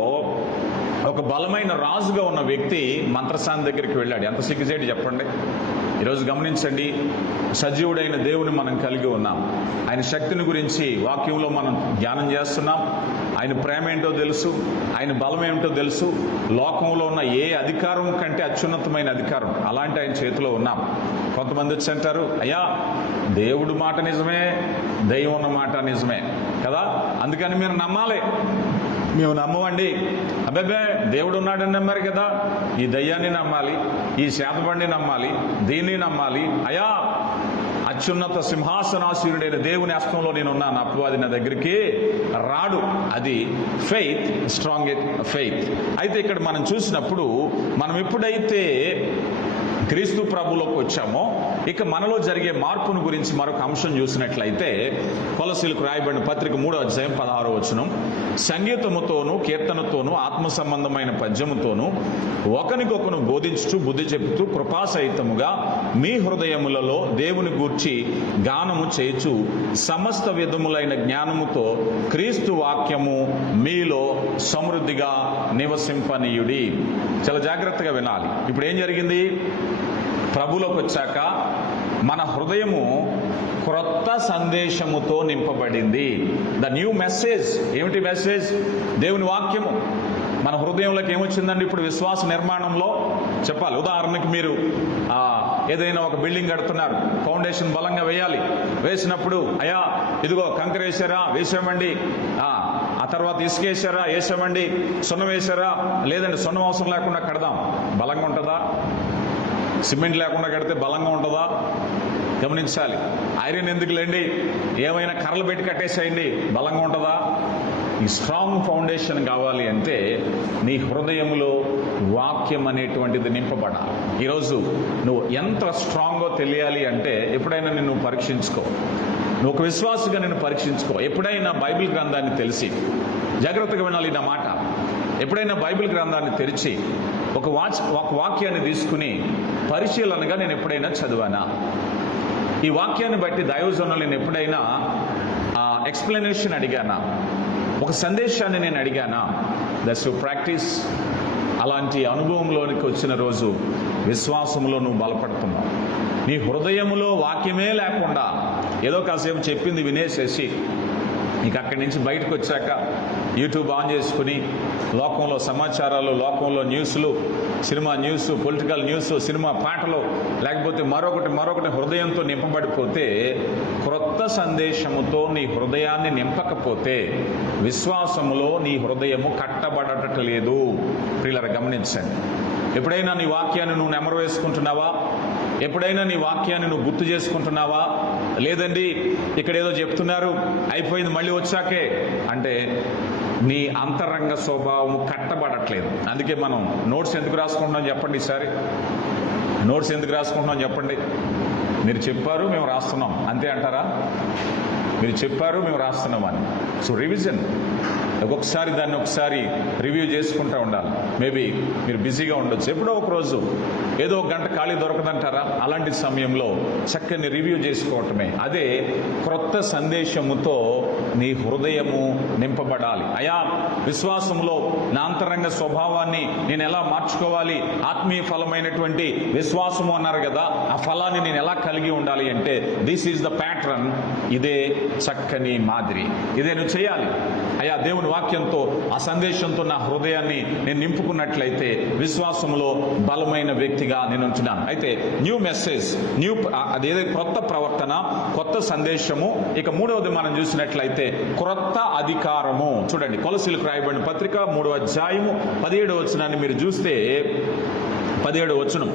ఒక బలమైన రాజుగా ఉన్న వ్యక్తి మంత్రసాని దగ్గరికి వెళ్ళాడు. ఎంత సిగ్గుచేటు చెప్పండి. ఈరోజు గమనించండి, సజీవుడైన దేవుని మనం కలిగి ఉన్నాం. ఆయన శక్తిని గురించి వాక్యంలో మనం ధ్యానం చేస్తున్నాం. ఆయన ప్రేమ ఏంటో తెలుసు, ఆయన బలం ఏమిటో తెలుసు. లోకంలో ఉన్న ఏ అధికారం కంటే అత్యున్నతమైన అధికారం అలాంటి ఆయన చేతిలో ఉన్నాం. కొంతమంది వచ్చి అంటారు, అయ్యా దేవుడు మాట నిజమే, దైవం ఉన్న మాట నిజమే కదా, అందుకని మీరు నమ్మాలి. మేము నమ్మవండి. అబ్బాబే దేవుడు ఉన్నాడని నమ్మారు కదా, ఈ దయ్యాన్ని నమ్మాలి, ఈ శాతబండిని నమ్మాలి, దీన్ని నమ్మాలి. అయ్యా అత్యున్నత సింహాసనాసీనుడైన దేవుని హస్తంలో నేనున్నాను, అపవాది నా దగ్గరికి రాడు. అది ఫెయిత్, స్ట్రాంగ్ ఫెయిత్. అయితే ఇక్కడ మనం చూసినప్పుడు, మనం ఎప్పుడైతే క్రీస్తు ప్రభులోకి వచ్చామో, ఇక మనలో జరిగే మార్పును గురించి మరొక అంశం చూసినట్లయితే, కొలసీలకు రాయబడిన పత్రిక 3వ అధ్యాయం 16వ వచనం, సంగీతముతోనూ కీర్తనతోనూ ఆత్మ సంబంధమైన పద్యముతోనూ ఒకనికొకను బోధించుచు బుద్ధి చెబుతూ కృపాసహితముగా మీ హృదయములలో దేవుని గూర్చి గానము చేయుచు సమస్త విధములైన జ్ఞానముతో క్రీస్తు వాక్యము మీలో సమృద్ధిగా నివసింపనీయుడి. చాలా జాగ్రత్తగా వినాలి. ఇప్పుడు ఏం జరిగింది? ప్రభులోకి వచ్చాక మన హృదయము క్రొత్త సందేశముతో నింపబడింది. The new message. ఏమిటి మెసేజ్? దేవుని వాక్యము. మన హృదయంలోకి ఏమొచ్చిందండి ఇప్పుడు విశ్వాస నిర్మాణంలో? చెప్పాలి. ఉదాహరణకి మీరు ఏదైనా ఒక బిల్డింగ్ కడుతున్నారు, ఫౌండేషన్ బలంగా వేయాలి. వేసినప్పుడు, అయ్యా ఇదిగో కంకర వేసారా, వేసామండి. ఆ తర్వాత ఇసుక వేసారా, వేసామండి. సున్నం వేసారా, లేదండి సున్నం అవసరం లేకుండా కడదాం. బలంగా ఉంటుందా? సిమెంట్ లేకుండా కడితే బలంగా ఉంటుందా? గమనించాలి. ఐరన్ ఎందుకులేండి, ఏమైనా కర్రలు పెట్టి కట్టేసేయండి, బలంగా ఉంటుందా? ఈ స్ట్రాంగ్ ఫౌండేషన్ కావాలి అంటే నీ హృదయంలో వాక్యం అనేటువంటిది నింపబడాలి. ఈరోజు నువ్వు ఎంత స్ట్రాంగో తెలియాలి అంటే, ఎప్పుడైనా నిన్ను పరీక్షించుకో. నువ్వు ఒక విశ్వాసిగా నిన్ను పరీక్షించుకో. ఎప్పుడైనా బైబిల్ గ్రంథాన్ని తెలిసి, జాగ్రత్తగా వినాలి నా మాట, ఎప్పుడైనా బైబిల్ గ్రంథాన్ని తెరిచి ఒక వాక్యాన్ని తీసుకుని పరిశీలనగా నేను ఎప్పుడైనా చదివానా? ఈ వాక్యాన్ని బట్టి దైవజనులు నేను ఎప్పుడైనా ఎక్స్ప్లెనేషన్ అడిగానా? ఒక సందేశాన్ని నేను అడిగానా? That's your practice. అలాంటి అనుభవంలోనికి వచ్చిన రోజు విశ్వాసంలో నువ్వు బలపడుతున్నావు. నీ హృదయములో వాక్యమే లేకుండా ఏదో కాసేపు చెప్పింది వినేసేసి నీకు అక్కడి నుంచి బయటకు వచ్చాక యూట్యూబ్ ఆన్ చేసుకుని లోకంలో సమాచారాలు, లోకంలో న్యూస్లు, cinema news, political news, cinema పాటలు, లేకపోతే మరొకటి హృదయంతో నింపబడిపోతే, క్రొత్త సందేశముతో నీ హృదయాన్ని నింపకపోతే విశ్వాసములో నీ హృదయము కట్టబడటలేదు. ప్రియులారా గమనించండి. ఎప్పుడైనా నీ వాక్యాన్ని నువ్వు నెమరు వేసుకుంటున్నావా? ఎప్పుడైనా నీ వాక్యాన్ని నువ్వు గుర్తు చేసుకుంటున్నావా? లేదండి ఇక్కడ ఏదో చెప్తున్నారు అయిపోయింది మళ్ళీ వచ్చాకే అంటే నీ అంతరంగ స్వభావం కట్టబడట్లేదు. అందుకే మనం నోట్స్ ఎందుకు రాసుకుంటున్నాం చెప్పండి. ఈసారి నోట్స్ ఎందుకు రాసుకుంటున్నాం చెప్పండి. మీరు చెప్పారు మేము రాస్తున్నాం అంతే అంటారా? మీరు చెప్పారు మేము రాస్తున్నామని. సో రివిజన్, ఒక్కొక్కసారి దాన్ని ఒకసారి రివ్యూ చేసుకుంటూ ఉండాలి. మేబీ మీరు బిజీగా ఉండొచ్చు, ఎప్పుడో ఒక రోజు ఏదో ఒక గంట ఖాళీ దొరకదంటారా? అలాంటి సమయంలో చక్కని రివ్యూ చేసుకోవటమే. అదే క్రొత్త సందేశముతో నీ హృదయము నింపబడాలి. అయా విశ్వాసంలో నా అంతరంగ స్వభావాన్ని నేను ఎలా మార్చుకోవాలి? ఆత్మీయ ఫలమైనటువంటి విశ్వాసము అన్నారు కదా, ఆ ఫలాన్ని నేను ఎలా కలిగి ఉండాలి అంటే దిస్ ఈజ్ ద ప్యాటర్న్. ఇదే చక్కని మాదిరి, ఇదే నువ్వు చేయాలి. అయా దేవుని వాక్యంతో ఆ సందేశంతో నా హృదయాన్ని నేను నింపుకున్నట్లయితే విశ్వాసంలో బలమైన వ్యక్తిగా నేను ఉంటున్నాను. అయితే న్యూ మెసేజ్, అదేదో క్రొత్త ప్రవర్తన, కొత్త సందేశము. ఇక మూడవది మనం చూసినట్లయితే క్రొత్త అధికారము. చూడండి కొలసీలకు రాయబడిన పత్రిక 3వ అధ్యాయము 17వ వచనాన్ని మీరు చూస్తే 17వ వచనం,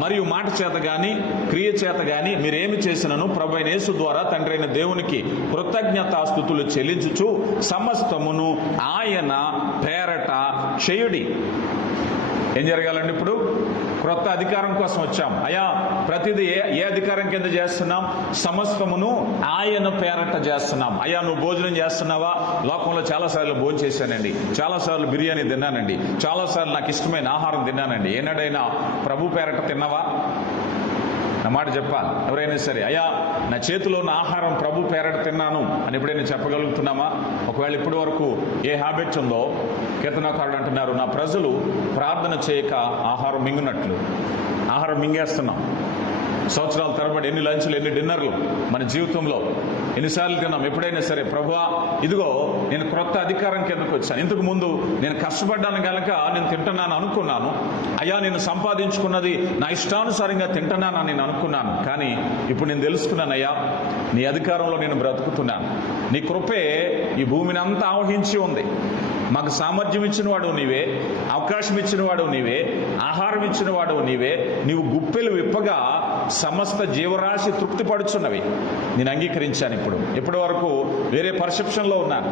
మరియు మాట చేత గాని క్రియ చేత గాని మీరేమి చేసినను ప్రభువైన యేసు ద్వారా తండ్రి అయిన దేవునికి కృతజ్ఞతాస్తుతులు చెల్లించుచు సమస్తమును ఆయన పేరట చేయుడి. ఏం జరగాలండి? ఇప్పుడు క్రొత్త అధికారం కోసం వచ్చాం. అయా ప్రతిదీ ఏ అధికారం కింద చేస్తున్నాం? సమస్తమును ఆయన పేరట చేస్తున్నాం. అయ్యా నువ్వు భోజనం చేస్తున్నావా? లోకంలో చాలాసార్లు భోజనం చేశానండి, చాలాసార్లు బిర్యానీ తిన్నానండి, చాలాసార్లు నాకు ఇష్టమైన ఆహారం తిన్నానండి. ఏనాడైనా ప్రభు పేరట తిన్నావా? నా మాట చెప్పాలి ఎవరైనా సరే. అయ్యా నా చేతిలో ఉన్న ఆహారం ప్రభు పేరట తిన్నాను అని ఎప్పుడైనా చెప్పగలుగుతున్నామా? ఒకవేళ ఇప్పటి వరకు ఏ హ్యాబిట్స్ ఉందో, కీర్తనకారుడు అంటున్నారు నా ప్రజలు ప్రార్థన చేయక ఆహారం మింగినట్లు. ఆహారం మింగేస్తున్నాం. సంవత్సరాల తరబడి ఎన్ని లంచ్లు, ఎన్ని డిన్నర్లు మన జీవితంలో ఎన్నిసార్లు తిన్నాం. ఎప్పుడైనా సరే ప్రభువా ఇదిగో నేను క్రొత్త అధికారం కిందకు వచ్చాను, ఇంతకు ముందు నేను కష్టపడ్డాను కనుక నేను తింటున్నాను అనుకున్నాను. అయ్యా నేను సంపాదించుకున్నది నా ఇష్టానుసారంగా తింటున్నానని నేను అనుకున్నాను. కానీ ఇప్పుడు నేను తెలుసుకున్నాను అయ్యా నీ అధికారంలో నేను బ్రతుకుతున్నాను. నీ కృపే ఈ భూమిని అంతా ఆవహించి ఉంది. మాకు సామర్థ్యం ఇచ్చిన వాడు నీవే, అవకాశం ఇచ్చిన వాడు నీవే, ఆహారం ఇచ్చిన వాడు నీవే. నీవు గుప్పెలు విప్పగా సమస్త జీవరాశి తృప్తి పడుచున్నవి. నేను అంగీకరించాను. ఇప్పటి వరకు వేరే పర్సెప్షన్లో ఉన్నాను.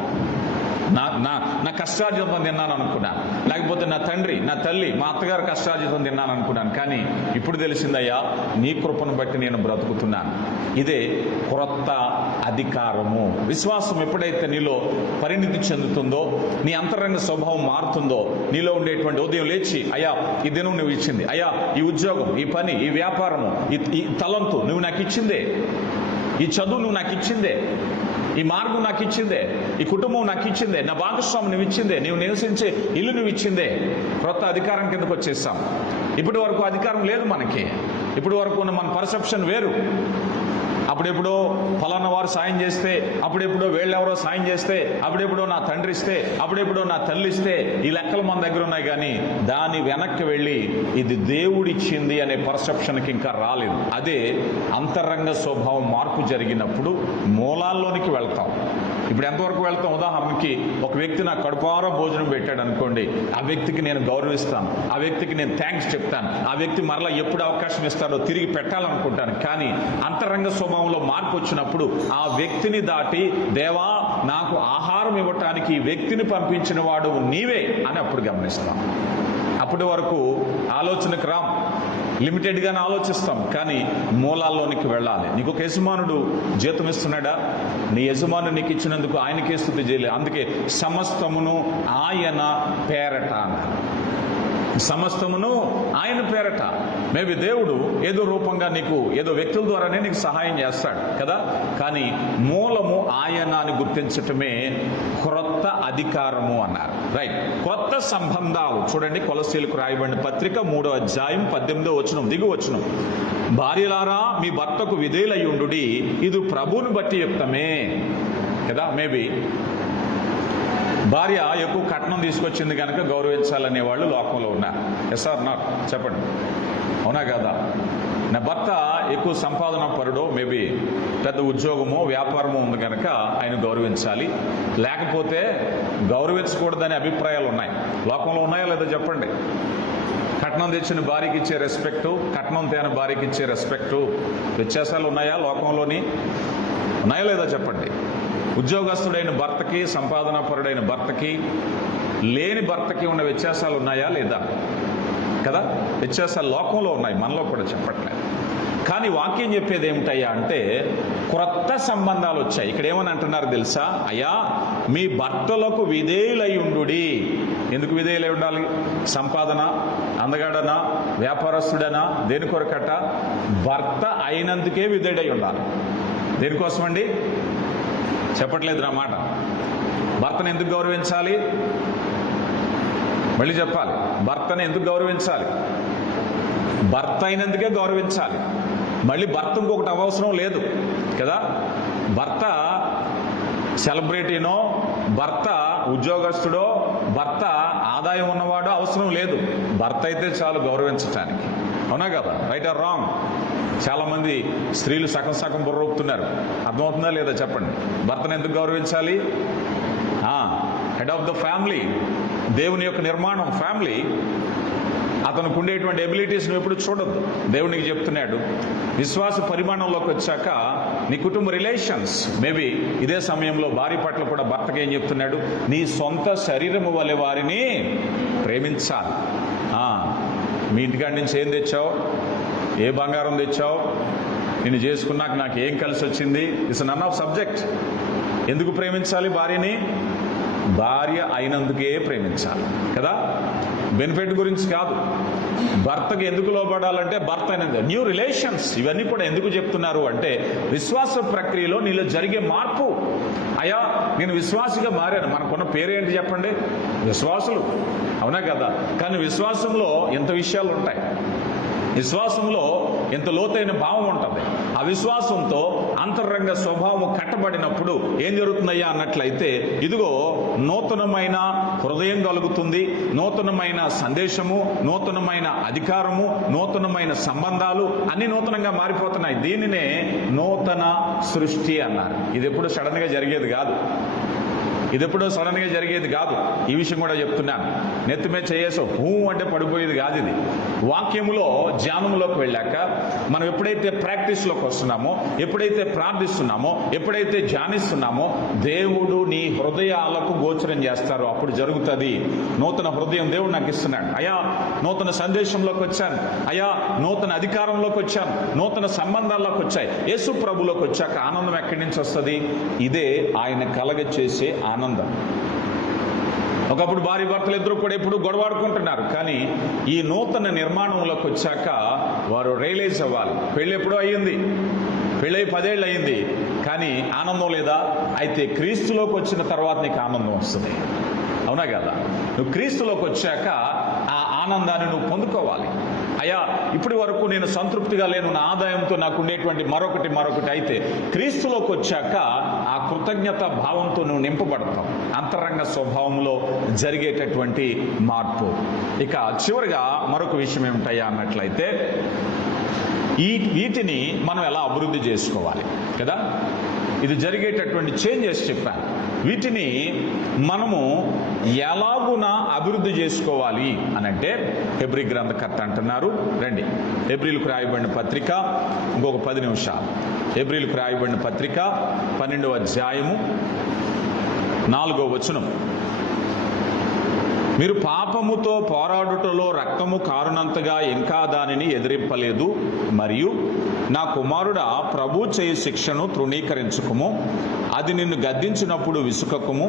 నా కష్టార్జితం తిన్నాను అనుకున్నాను, లేకపోతే నా తండ్రి నా తల్లి మా అత్తగారు కష్టార్జితం తిన్నాను అనుకున్నాను. కానీ ఇప్పుడు తెలిసిందయ్యా నీ కృపను బట్టి నేను బ్రతుకుతున్నాను. ఇదే క్రొత్త అధికారము. విశ్వాసం ఎప్పుడైతే నీలో పరిణితి చెందుతుందో, నీ అంతరంగ స్వభావం మారుతుందో, నీలో ఉండేటువంటి ఉదయం లేచి అయ్యా ఈ దినం నువ్వు ఇచ్చింది, అయ్యా ఈ ఉద్యోగం, ఈ పని, ఈ వ్యాపారము, ఈ తలంతు నువ్వు నాకు ఇచ్చిందే, ఈ చదువు నువ్వు నాకు ఇచ్చిందే, ఈ మార్గం నాకు ఇచ్చిందే, ఈ కుటుంబం నాకు ఇచ్చిందే, నా భాగస్వామి నువ్వు ఇచ్చిందే, నువ్వు నివసించే ఇల్లు నువ్వు ఇచ్చిందే. క్రొత్త అధికారం కిందకు వచ్చేస్తాం. ఇప్పటి వరకు అధికారం లేదు మనకి. ఇప్పటి వరకు ఉన్న మన పర్సెప్షన్ వేరు. అప్పుడెప్పుడో ఫలానా వారు సాయం చేస్తే, అప్పుడెప్పుడో వీళ్ళెవరో సాయం చేస్తే, అప్పుడెప్పుడో నా తండ్రి ఇస్తే, అప్పుడెప్పుడో నా తల్లి ఇస్తే, ఈ లెక్కలు మన దగ్గర ఉన్నాయి. కానీ దాని వెనక్కి వెళ్ళి ఇది దేవుడిచ్చింది అనే పర్సెప్షన్కి ఇంకా రాలేదు. అదే అంతరంగ స్వభావం మార్పు జరిగినప్పుడు మూలాల్లోనికి వెళ్తాం. ఇప్పుడు ఎంతవరకు వెళ్తాం? ఉదాహరణకి ఒక వ్యక్తి నాకు కడుపారా భోజనం పెట్టాడు అనుకోండి, ఆ వ్యక్తికి నేను గౌరవిస్తాను, ఆ వ్యక్తికి నేను థ్యాంక్స్ చెప్తాను, ఆ వ్యక్తి మరలా ఎప్పుడు అవకాశం ఇస్తాడో తిరిగి పెట్టాలనుకుంటాను. కానీ అంతరంగ స్వభావంలో మార్పు వచ్చినప్పుడు ఆ వ్యక్తిని దాటి దేవా నాకు ఆహారం ఇవ్వటానికి ఈ వ్యక్తిని పంపించిన వాడు నీవే అని అప్పుడు గమనిస్తాం. అప్పటి వరకు ఆలోచనకు రాం, లిమిటెడ్గానే ఆలోచిస్తాం. కానీ మూలాల్లోనికి వెళ్ళాలి. నీకు ఒక యజమానుడు జీతం ఇస్తున్నాడా? నీ యజమాను నీకు ఇచ్చినందుకు ఆయనకే స్తుతి చేయలేదు. అందుకే సమస్తమును ఆయన పేరట అన్నారు. సమస్తమును ఆయన పేరట. మేబీ దేవుడు ఏదో రూపంగా నీకు ఏదో వ్యక్తుల ద్వారానే నీకు సహాయం చేస్తాడు కదా. కానీ మూలము ఆయన అని గుర్తించటమే క్రొత్త అధికారము అన్నారు. రైట్. కొత్త సంబంధాలు. చూడండి కొలసీలకు రాయబడిన పత్రిక 3వ అధ్యాయం 18వ వచనం, దిగువ వచనం. భార్యలారా మీ భర్తకు విధేయులయ్యుండుడి, ఇది ప్రభువుని బట్టి యుక్తమే కదా. మేబీ భార్య ఎక్కువ కట్నం తీసుకొచ్చింది కనుక గౌరవించాలనే వాళ్ళు లోకంలో ఉన్నారు. Yes or not? చెప్పండి, అవునా కదా? నా భర్త ఎక్కువ సంపాదన పరుడో, మేబీ పెద్ద ఉద్యోగమో వ్యాపారమో ఉంది కనుక ఆయన గౌరవించాలి, లేకపోతే గౌరవించకూడదనే అభిప్రాయాలు ఉన్నాయి. లోకంలో ఉన్నాయా లేదా చెప్పండి? కట్నం తెచ్చిన భార్యకి ఇచ్చే రెస్పెక్టు, కట్నం తేని భార్యకి ఇచ్చే రెస్పెక్టు, వ్యత్యాసాలు ఉన్నాయా లోకంలోని? ఉన్నాయా లేదా చెప్పండి? ఉద్యోగస్తుడైన భర్తకి, సంపాదన పరుడైన భర్తకి, లేని భర్తకి ఉన్న వ్యత్యాసాలు ఉన్నాయా లేదా కదా? వ్యత్యాసాలు లోకంలో ఉన్నాయి, మనలో కూడా చెప్పట్లేదు. కానీ వాక్యం చెప్పేది ఏమిటయ్యా అంటే క్రొత్త సంబంధాలు వచ్చాయి. ఇక్కడ ఏమని అంటున్నారు తెలుసా? అయ్యా, మీ భర్తలకు విధేయులై ఉండుడి. ఎందుకు విధేయులై ఉండాలి? సంపాదన, అందగాడనా, వ్యాపారస్తుడనా, దేని కొరకట? భర్త అయినందుకే విధేయుడై ఉండాలి. దేనికోసమండి? చెప్పట్లేదు నా మాట. భర్తను ఎందుకు గౌరవించాలి? మళ్ళీ చెప్పాలి. భర్తను ఎందుకు గౌరవించాలి? భర్త అయినందుకే గౌరవించాలి. మళ్ళీ భర్త ఇంకొకటి అవసరం లేదు కదా? భర్త సెలబ్రిటీనో, భర్త ఉద్యోగస్తుడో, భర్త ఆదాయం ఉన్నవాడో అవసరం లేదు. భర్త అయితే చాలు గౌరవించటానికి. అవునా కదా? Right are wrong? చాలా మంది స్త్రీలు సగం సగం బుర్రొప్పుతున్నారు. అర్థమవుతుందా లేదా చెప్పండి? భర్తను ఎందుకు గౌరవించాలి? హెడ్ ఆఫ్ ద ఫ్యామిలీ, దేవుని యొక్క నిర్మాణం ఫ్యామిలీ. అతనికి ఉండేటువంటి ఎబిలిటీస్ నువ్వు ఎప్పుడు చూడొద్దు. దేవునికి చెప్తున్నాడు, విశ్వాస పరిమాణంలోకి వచ్చాక నీ కుటుంబ రిలేషన్స్, మేబీ ఇదే సమయంలో భార్య పట్ల కూడా భర్తకి ఏం చెప్తున్నాడు? నీ సొంత శరీరము వలె వారిని ప్రేమించాలి. మీ ఇంటికాడి నుంచి ఏం తెచ్చావు? ఏ బంగారం తెచ్చావు? నిన్ను చేసుకున్నాక నాకు ఏం కలిసి వచ్చింది? It's none of subject. ఎందుకు ప్రేమించాలి భార్యని? భార్య అయినందుకే ప్రేమించాలి కదా? బెనిఫిట్ గురించి కాదు. భర్తకి ఎందుకు లోబడాలంటే భర్త అయినందుకు. న్యూ రిలేషన్స్, ఇవన్నీ కూడా ఎందుకు చెప్తున్నారు అంటే విశ్వాస ప్రక్రియలో నీలో జరిగే మార్పు. అయ్యా, నేను విశ్వాసిగా మారాను. మనకున్న పేరేంటి చెప్పండి? విశ్వాసులు. అవునా కదా? కానీ విశ్వాసంలో ఎంత విషయాలు ఉంటాయి. విశ్వాసంలో ఎంత లోతైన భావం ఉంటుంది. ఆ విశ్వాసంతో అంతరంగ స్వభావం కట్టబడినప్పుడు ఏం జరుగుతుందయ్యా అన్నట్లయితే, ఇదిగో నూతనమైన హృదయం కలుగుతుంది, నూతనమైన సందేశము, నూతనమైన అధికారము, నూతనమైన సంబంధాలు అన్ని నూతనంగా మారిపోతున్నాయి. దీనినే నూతన సృష్టి అన్నారు. ఇది ఎప్పుడు సడన్ గా జరిగేది కాదు. ఇది ఎప్పుడో సడన్ గా జరిగేది కాదు. ఈ విషయం కూడా చెప్తున్నాను. నెత్తిమే చేయేసో హూ అంటే పడిపోయేది కాదు. ఇది వాక్యములో ధ్యానంలోకి వెళ్ళాక మనం ఎప్పుడైతే ప్రాక్టీస్లోకి వస్తున్నామో, ఎప్పుడైతే ప్రార్థిస్తున్నామో, ఎప్పుడైతే ధ్యానిస్తున్నామో దేవుడు నీ హృదయాలకు గోచరం చేస్తారు. అప్పుడు జరుగుతుంది. నూతన హృదయం దేవుడు నాకు ఇస్తున్నాడు. అయ్యా, నూతన సందేశంలోకి వచ్చాను. అయ్యా, నూతన అధికారంలోకి వచ్చాను. నూతన సంబంధాల్లోకి వచ్చాయి. యేసు ప్రభులోకి వచ్చాక ఆనందం ఎక్కడి నుంచి వస్తుంది? ఇదే ఆయన కలగ చేసే ఆనందం. ఒకప్పుడు భార్య భర్తలు ఇద్దరు కూడా ఎప్పుడు గొడవాడుకుంటున్నారు. కానీ ఈ నూతన నిర్మాణంలోకి వచ్చాక వారు రియలైజ్ అవ్వాలి. పెళ్ళి ఎప్పుడో అయ్యింది, పెళ్ళై 10 ఏళ్ళు అయ్యింది, కానీ ఆనందం లేదా? అయితే క్రీస్తులోకి వచ్చిన తర్వాత నీకు ఆనందం వస్తుంది. అవునా కదా? నువ్వు క్రీస్తులోకి వచ్చాక ఆ ఆనందాన్ని నువ్వు పొందుకోవాలి. అయ్యా, ఇప్పటి వరకు నేను సంతృప్తిగా లేను, నా ఆదాయంతో నాకు ఉండేటువంటి మరొకటి అయితే క్రీస్తులోకి వచ్చాక ఆ కృతజ్ఞత భావంతో నువ్వు నింపబడతావు. అంతరంగ స్వభావంలో జరిగేటటువంటి మార్పు. ఇక చివరిగా మరొక విషయం ఏమిటయ్యా అన్నట్లయితే, వీటిని మనం ఎలా అభివృద్ధి చేసుకోవాలి కదా? ఇది జరిగేటటువంటి చేంజెస్ చెప్పాను. వీటిని మనము ఎలాగున అభివృద్ధి చేసుకోవాలి అనంటే హెబ్రీ గ్రంథకర్త అంటున్నారు. రండి, హెబ్రీలకు రాయబడిన పత్రిక ఇంకొక 10 నిమిషాలు. హెబ్రీలకు రాయబడిన పత్రిక 12వ అధ్యాయము 4వ వచనం. మీరు పాపముతో పోరాడుటలో రక్తము కారునంతగా ఇంకా దానిని ఎదిరింపలేదు. మరియు నా కుమారుడా, ప్రభు చేయు శిక్షను తృణీకరించుకుము. అది నిన్ను గద్దించినప్పుడు విసుకకుము.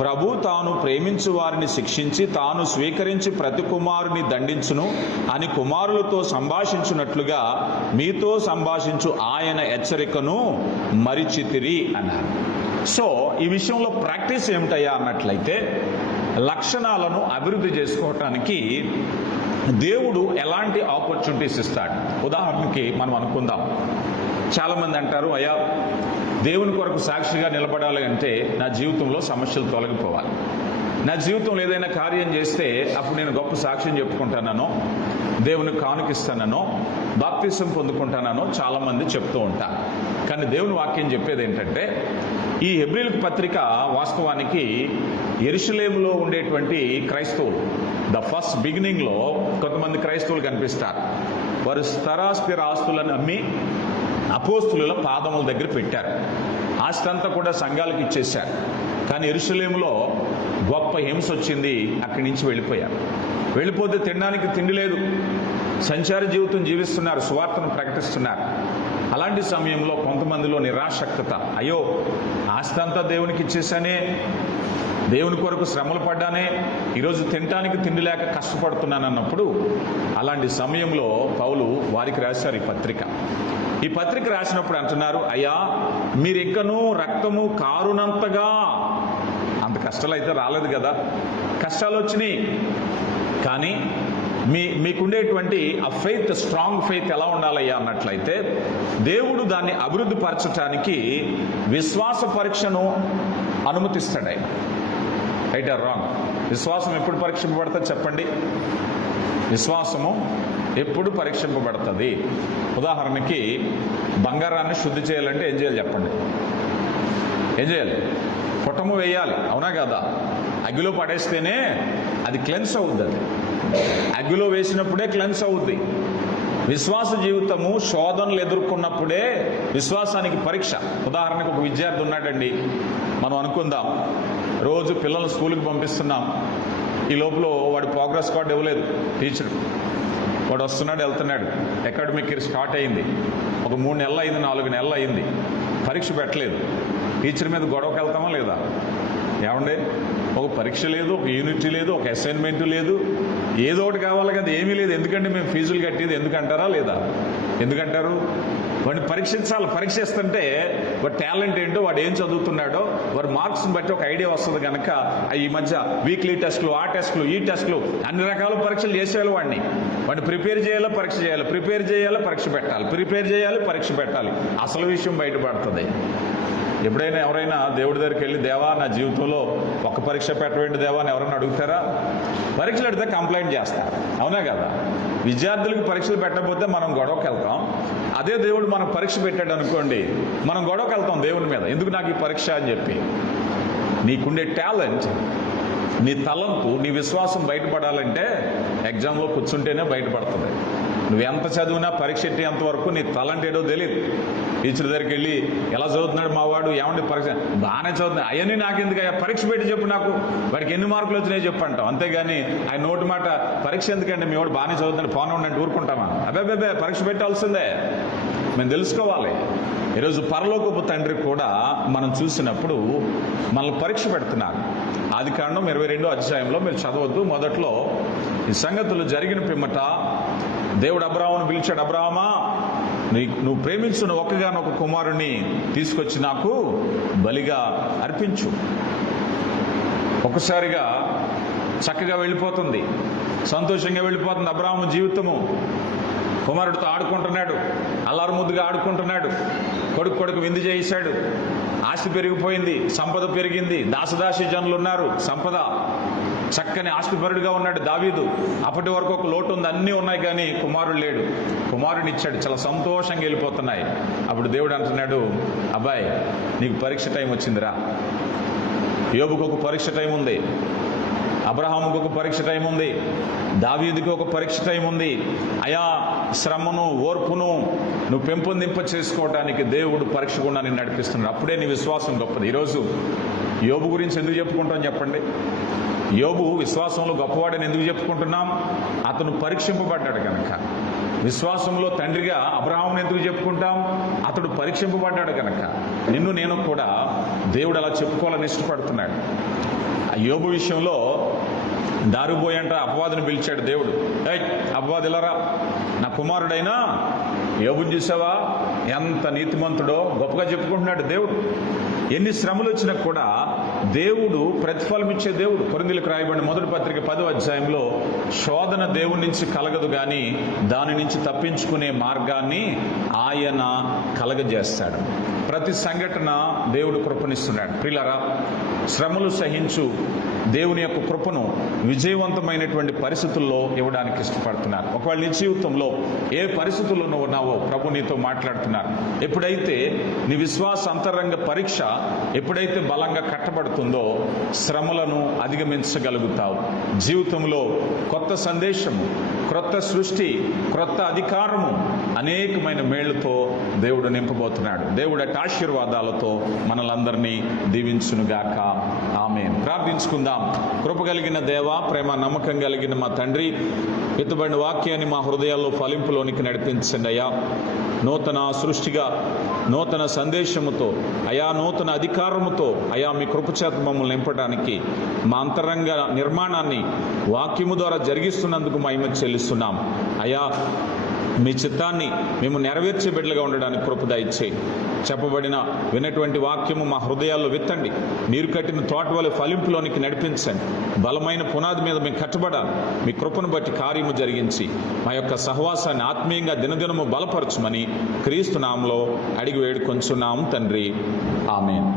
ప్రభు తాను ప్రేమించు వారిని శిక్షించి తాను స్వీకరించి ప్రతి కుమారుని దండించును అని కుమారులతో సంభాషించున్నట్లుగా మీతో సంభాషించు ఆయన హెచ్చరికను మరిచితిరి అన్నారు. సో ఈ విషయంలో ప్రాక్టీస్ ఏమిటయ్యా అన్నట్లయితే, లక్షణాలను అభివృద్ధి చేసుకోవటానికి దేవుడు ఎలాంటి ఆపర్చునిటీస్ ఇస్తాడు? ఉదాహరణకి మనం అనుకుందాం. చాలామంది అంటారు, అయ్యా, దేవుని కొరకు సాక్షిగా నిలబడాలి అంటే నా జీవితంలో సమస్యలు తొలగిపోవాలి. నా జీవితంలో ఏదైనా కార్యం చేస్తే అప్పుడు నేను గొప్ప సాక్ష్యం చెప్పుకుంటానో, దేవుని కానుకిస్తానో, బాప్తిసం పొందుకుంటానో చాలామంది చెప్తూ ఉంటారు. కానీ దేవుని వాక్యం చెప్పేది ఏంటంటే, ఈ హెబ్రీయులకు పత్రిక వాస్తవానికి యెరూషలేములో ఉండేటువంటి క్రైస్తవులు, ద ఫస్ట్ బిగినింగ్లో కొంతమంది క్రైస్తవులు కనిపిస్తారు. వారు స్థిరాస్తి ఆస్తులను అమ్మి అపోస్తుల పాదముల దగ్గర పెట్టారు. ఆస్తి అంతా కూడా సంఘాలకు ఇచ్చేశారు. కానీ యెరూషలేములో గొప్ప హింస వచ్చింది. అక్కడి నుంచి వెళ్ళిపోయారు. వెళ్ళిపోతే తినడానికి తిండి లేదు, సంచార జీవితం జీవిస్తున్నారు, సువార్తను ప్రకటిస్తున్నారు. అలాంటి సమయంలో కొంతమందిలో నిరాశక్తత, అయ్యో ఆస్తి అంతా దేవునికి ఇచ్చేసానే, దేవుని కొరకు శ్రమలు పడ్డానే, ఈరోజు తినటానికి తిండి లేక కష్టపడుతున్నానన్నప్పుడు, అలాంటి సమయంలో పౌలు వారికి రాశారు ఈ పత్రిక. ఈ పత్రిక రాసినప్పుడు అంటున్నారు, అయ్యా మీరెక్కనూ రక్తము కారునంతగా, అంత కష్టాలు అయితే రాలేదు కదా, కష్టాలు వచ్చినాయి, కానీ మీకుండేటువంటి ఆ ఫెయిత్, స్ట్రాంగ్ ఫెయిత్ ఎలా ఉండాలయ్యా అన్నట్లయితే, దేవుడు దాన్ని అభివృద్ధి పరచటానికి విశ్వాస పరీక్షను అనుమతిస్తాడు ఆయన. Right are wrong? విశ్వాసం ఎప్పుడు పరీక్షింపబడుతుంది చెప్పండి? విశ్వాసము ఎప్పుడు పరీక్షింపబడుతుంది? ఉదాహరణకి బంగారాన్ని శుద్ధి చేయాలంటే ఏం చేయాలి చెప్పండి? ఏం చేయాలి? పుటము వేయాలి, అవునా కదా? అగ్గిలో పడేస్తేనే అది క్లెన్స్ అవుద్ది. అది అగ్గిలో వేసినప్పుడే క్లెన్స్ అవుద్ది. విశ్వాస జీవితము శోధనలు ఎదుర్కొన్నప్పుడే విశ్వాసానికి పరీక్ష. ఉదాహరణకు ఒక విద్యార్థి ఉన్నాడండి, మనం అనుకుందాం రోజు పిల్లలు స్కూల్కి పంపిస్తున్నాం, ఈ లోపల వాడు ప్రోగ్రెస్ కార్డు ఇవ్వలేదు టీచర్. వాడు వస్తున్నాడు, వెళ్తున్నాడు, అకాడమిక్ ఇయర్ స్టార్ట్ అయింది, ఒక 3 నెలలు అయింది, 4 నెలలు అయింది, పరీక్ష పెట్టలేదు. టీచర్ మీద గొడవకి వెళ్తామా లేదా? ఏమండి, ఒక పరీక్ష లేదు, ఒక యూనిట్ లేదు, ఒక అసైన్మెంట్ లేదు, ఏదో ఒకటి కావాలి కదా, ఏమీ లేదు. ఎందుకంటే మేము ఫీజులు కట్టేది ఎందుకంటారా లేదా? ఎందుకంటారు? వాడిని పరీక్షించాలి. పరీక్షిస్తుంటే వాడి టాలెంట్ ఏంటో, వాడు ఏం చదువుతున్నాడో, వాడి మార్క్స్ని బట్టి ఒక ఐడియా వస్తుంది కనుక ఈ మధ్య వీక్లీ టెస్టులు, ఆ టెస్టులు, ఈ టెస్టులు, అన్ని రకాల పరీక్షలు చేసేయాలి. వాడిని ప్రిపేర్ చేయాలి, పరీక్ష చేయాలి, ప్రిపేర్ చేయాలి, పరీక్ష పెట్టాలి, ప్రిపేర్ చేయాలి, పరీక్ష పెట్టాలి. అసలు విషయం బయటపడుతుంది. ఎప్పుడైనా ఎవరైనా దేవుడి దగ్గరికి వెళ్ళి, దేవా నా జీవితంలో ఒక పరీక్ష పెట్టవేంటి దేవా అని ఎవరైనా అడుగుతారా? పరీక్షలు అడిగితే కంప్లైంట్ చేస్తారు, అవునా కదా? విద్యార్థులకు పరీక్షలు పెట్టకపోతే మనం గొడవకి వెళ్తాం. అదే దేవుడు మనం పరీక్ష పెట్టాడు అనుకోండి, మనం గొడవకి వెళ్తాం దేవుడి మీద, ఎందుకు నాకు ఈ పరీక్ష అని చెప్పి. నీకుండే టాలెంట్, నీ తలంపు, నీ విశ్వాసం బయటపడాలంటే ఎగ్జామ్లో కూర్చుంటేనే బయటపడుతుంది. నువ్వెంత చదివినా పరీక్ష ఎట్టేంత వరకు నీ తలంట్ ఏడో తెలియదు. టీచర్ దగ్గరికి వెళ్ళి, ఎలా చదువుతున్నాడు మా వాడు, ఏమంటే పరీక్ష బాగానే చదువుతున్నాడు, అవన్నీ నాకెందుకు, పరీక్ష పెట్టి చెప్పు, నాకు వాడికి ఎన్ని మార్కులు వచ్చినాయి చెప్పు అంటాం. అంతేగాని ఆయన నోటి మాట పరీక్ష ఎందుకంటే మీ వాడు బాగానే చదువుతున్నాడు పోనీ ఉండండి ఊరుకుంటామా? అబ్బాబే పరీక్ష పెట్టాల్సిందే. మేము తెలుసుకోవాలి. ఈరోజు పరలోకపు తండ్రి కూడా మనం చూసినప్పుడు మనల్ని పరీక్ష పెడుతున్నారు. ఆదికాండం 22వ అధ్యాయంలో మీరు చదవద్దు, మొదట్లో ఈ సంగతులు జరిగిన పిమ్మట దేవుడు అబ్రాహామును పిలిచాడు, అబ్రాహామా నువ్వు ప్రేమించిన ఒక్కగానొక కుమారుణ్ణి తీసుకొచ్చి నాకు బలిగా అర్పించు. ఒక్కసారిగా చక్కగా వెళ్ళిపోతుంది, సంతోషంగా వెళ్ళిపోతుంది అబ్రాహాము జీవితము. కుమారుడితో ఆడుకుంటున్నాడు, అల్లారు ముద్దుగా ఆడుకుంటున్నాడు, కొడుకు విందు చేశాడు, ఆస్తి పెరిగిపోయింది, సంపద పెరిగింది, దాసదాసి జనులు ఉన్నారు, సంపద, చక్కని ఆస్తిపరుడుగా ఉన్నాడు దావీదు. అప్పటి వరకు ఒక లోటు ఉంది, అన్నీ ఉన్నాయి, కానీ కుమారుడు లేడు. కుమారుడిని ఇచ్చాడు, చాలా సంతోషంగా వెళ్ళిపోతున్నాయి. అప్పుడు దేవుడు అంటున్నాడు, అబ్బాయి నీకు పరీక్ష టైం వచ్చిందిరా. యోబుకు ఒక పరీక్ష టైం ఉంది, అబ్రహాముకు ఒక పరీక్ష టైం ఉంది, దావీదుకి ఒక పరీక్ష టైం ఉంది. అయా శ్రమను, ఓర్పును నువ్వు పెంపొందింప చేసుకోవడానికి దేవుడు పరీక్ష గుండా నిన్ను నడిపిస్తున్నాడు. అప్పుడే నీ విశ్వాసం గొప్పది. ఈరోజు యోబు గురించి ఎందుకు చెప్పుకుంటాం చెప్పండి? యోబు విశ్వాసంలో గొప్పవాడని ఎందుకు చెప్పుకుంటున్నాం? అతను పరీక్షింపబడ్డాడు కనుక. విశ్వాసంలో తండ్రిగా అబ్రహామును ఎందుకు చెప్పుకుంటాం? అతడు పరీక్షింపబడ్డాడు కనుక. నిన్ను నేను కూడా దేవుడు అలా చెప్పుకోవాలని ఇష్టపడుతున్నాడు. ఆ యోబు విషయంలో దారిపోయంట అపవాదిని పిలిచాడు దేవుడు. అపవాది ఇలారా, నా కుమారుడైనా యోబుని చూసావా, ఎంత నీతిమంతుడో గొప్పగా చెప్పుకుంటున్నాడు దేవుడు. ఎన్ని శ్రమలు వచ్చినా కూడా దేవుడు ప్రతిఫలం ఇచ్చే దేవుడు. కొరింథీయులకు రాయబడిన మొదటి పత్రిక 10వ అధ్యాయంలో శోధన దేవుని నుంచి కలగదు కానీ దాని నుంచి తప్పించుకునే మార్గాన్ని ఆయన కలగజేస్తాడు. ప్రతి సంఘటన దేవుడు కృపనిస్తున్నాడు. ప్రియులారా, శ్రమలు సహించు దేవుని యొక్క కృపను విజయవంతమైనటువంటి పరిస్థితుల్లో ఇవ్వడానికి ఇష్టపడుతున్నారు. ఒకవేళ నీ జీవితంలో ఏ పరిస్థితుల్లో నువ్వు ఉన్నావో ప్రభు నీతో మాట్లాడుతున్నారు. ఎప్పుడైతే నీ విశ్వాస అంతరంగ పరీక్ష ఎప్పుడైతే బలంగా కట్టబడుతుందో శ్రమలను అధిగమించగలుగుతావు. జీవితంలో కొత్త సందేశము, క్రొత్త సృష్టి, క్రొత్త అధికారము, అనేకమైన మేళ్లతో దేవుడు నింపబోతున్నాడు. దేవుడు ఆశీర్వాదాలతో మనలందరినీ దీవించునుగాక. ఆమేన్. ప్రార్థించుకుందాం. కృప కలిగిన దేవా, ప్రేమ నమ్మకం కలిగిన మా తండ్రి, ఎత్తుబడిన వాక్యాన్ని మా హృదయాల్లో ఫలింపులోనికి నడిపించండి అయ్యా. నూతన సృష్టిగా, నూతన సందేశముతో అయా, నూతన అధికారముతో అయా మీ కృపచేత మమ్మల్ని నింపడానికి మా అంతరంగ నిర్మాణాన్ని వాక్యము ద్వారా జరిగిస్తున్నందుకు మహిమ చెల్లిస్తున్నాం అయా. మీ చిత్తాన్ని మేము నెరవేర్చే బిడ్డలుగా ఉండడానికి కృప దయచేయండి. చెప్పబడిన విన్నటువంటి వాక్యము మా హృదయాల్లో విత్తండి. నీరు కట్టిన తోట వలె ఫలింపులోనికి నడిపించండి. బలమైన పునాది మీద మేము కట్టబడాలి. మీ కృపను బట్టి కార్యము జరిగించి మా యొక్క సహవాసాన్ని ఆత్మీయంగా దినదినము బలపరచుమని క్రీస్తు నామములో అడిగి వేడుకొంచున్నాము తండ్రి. ఆమేన్.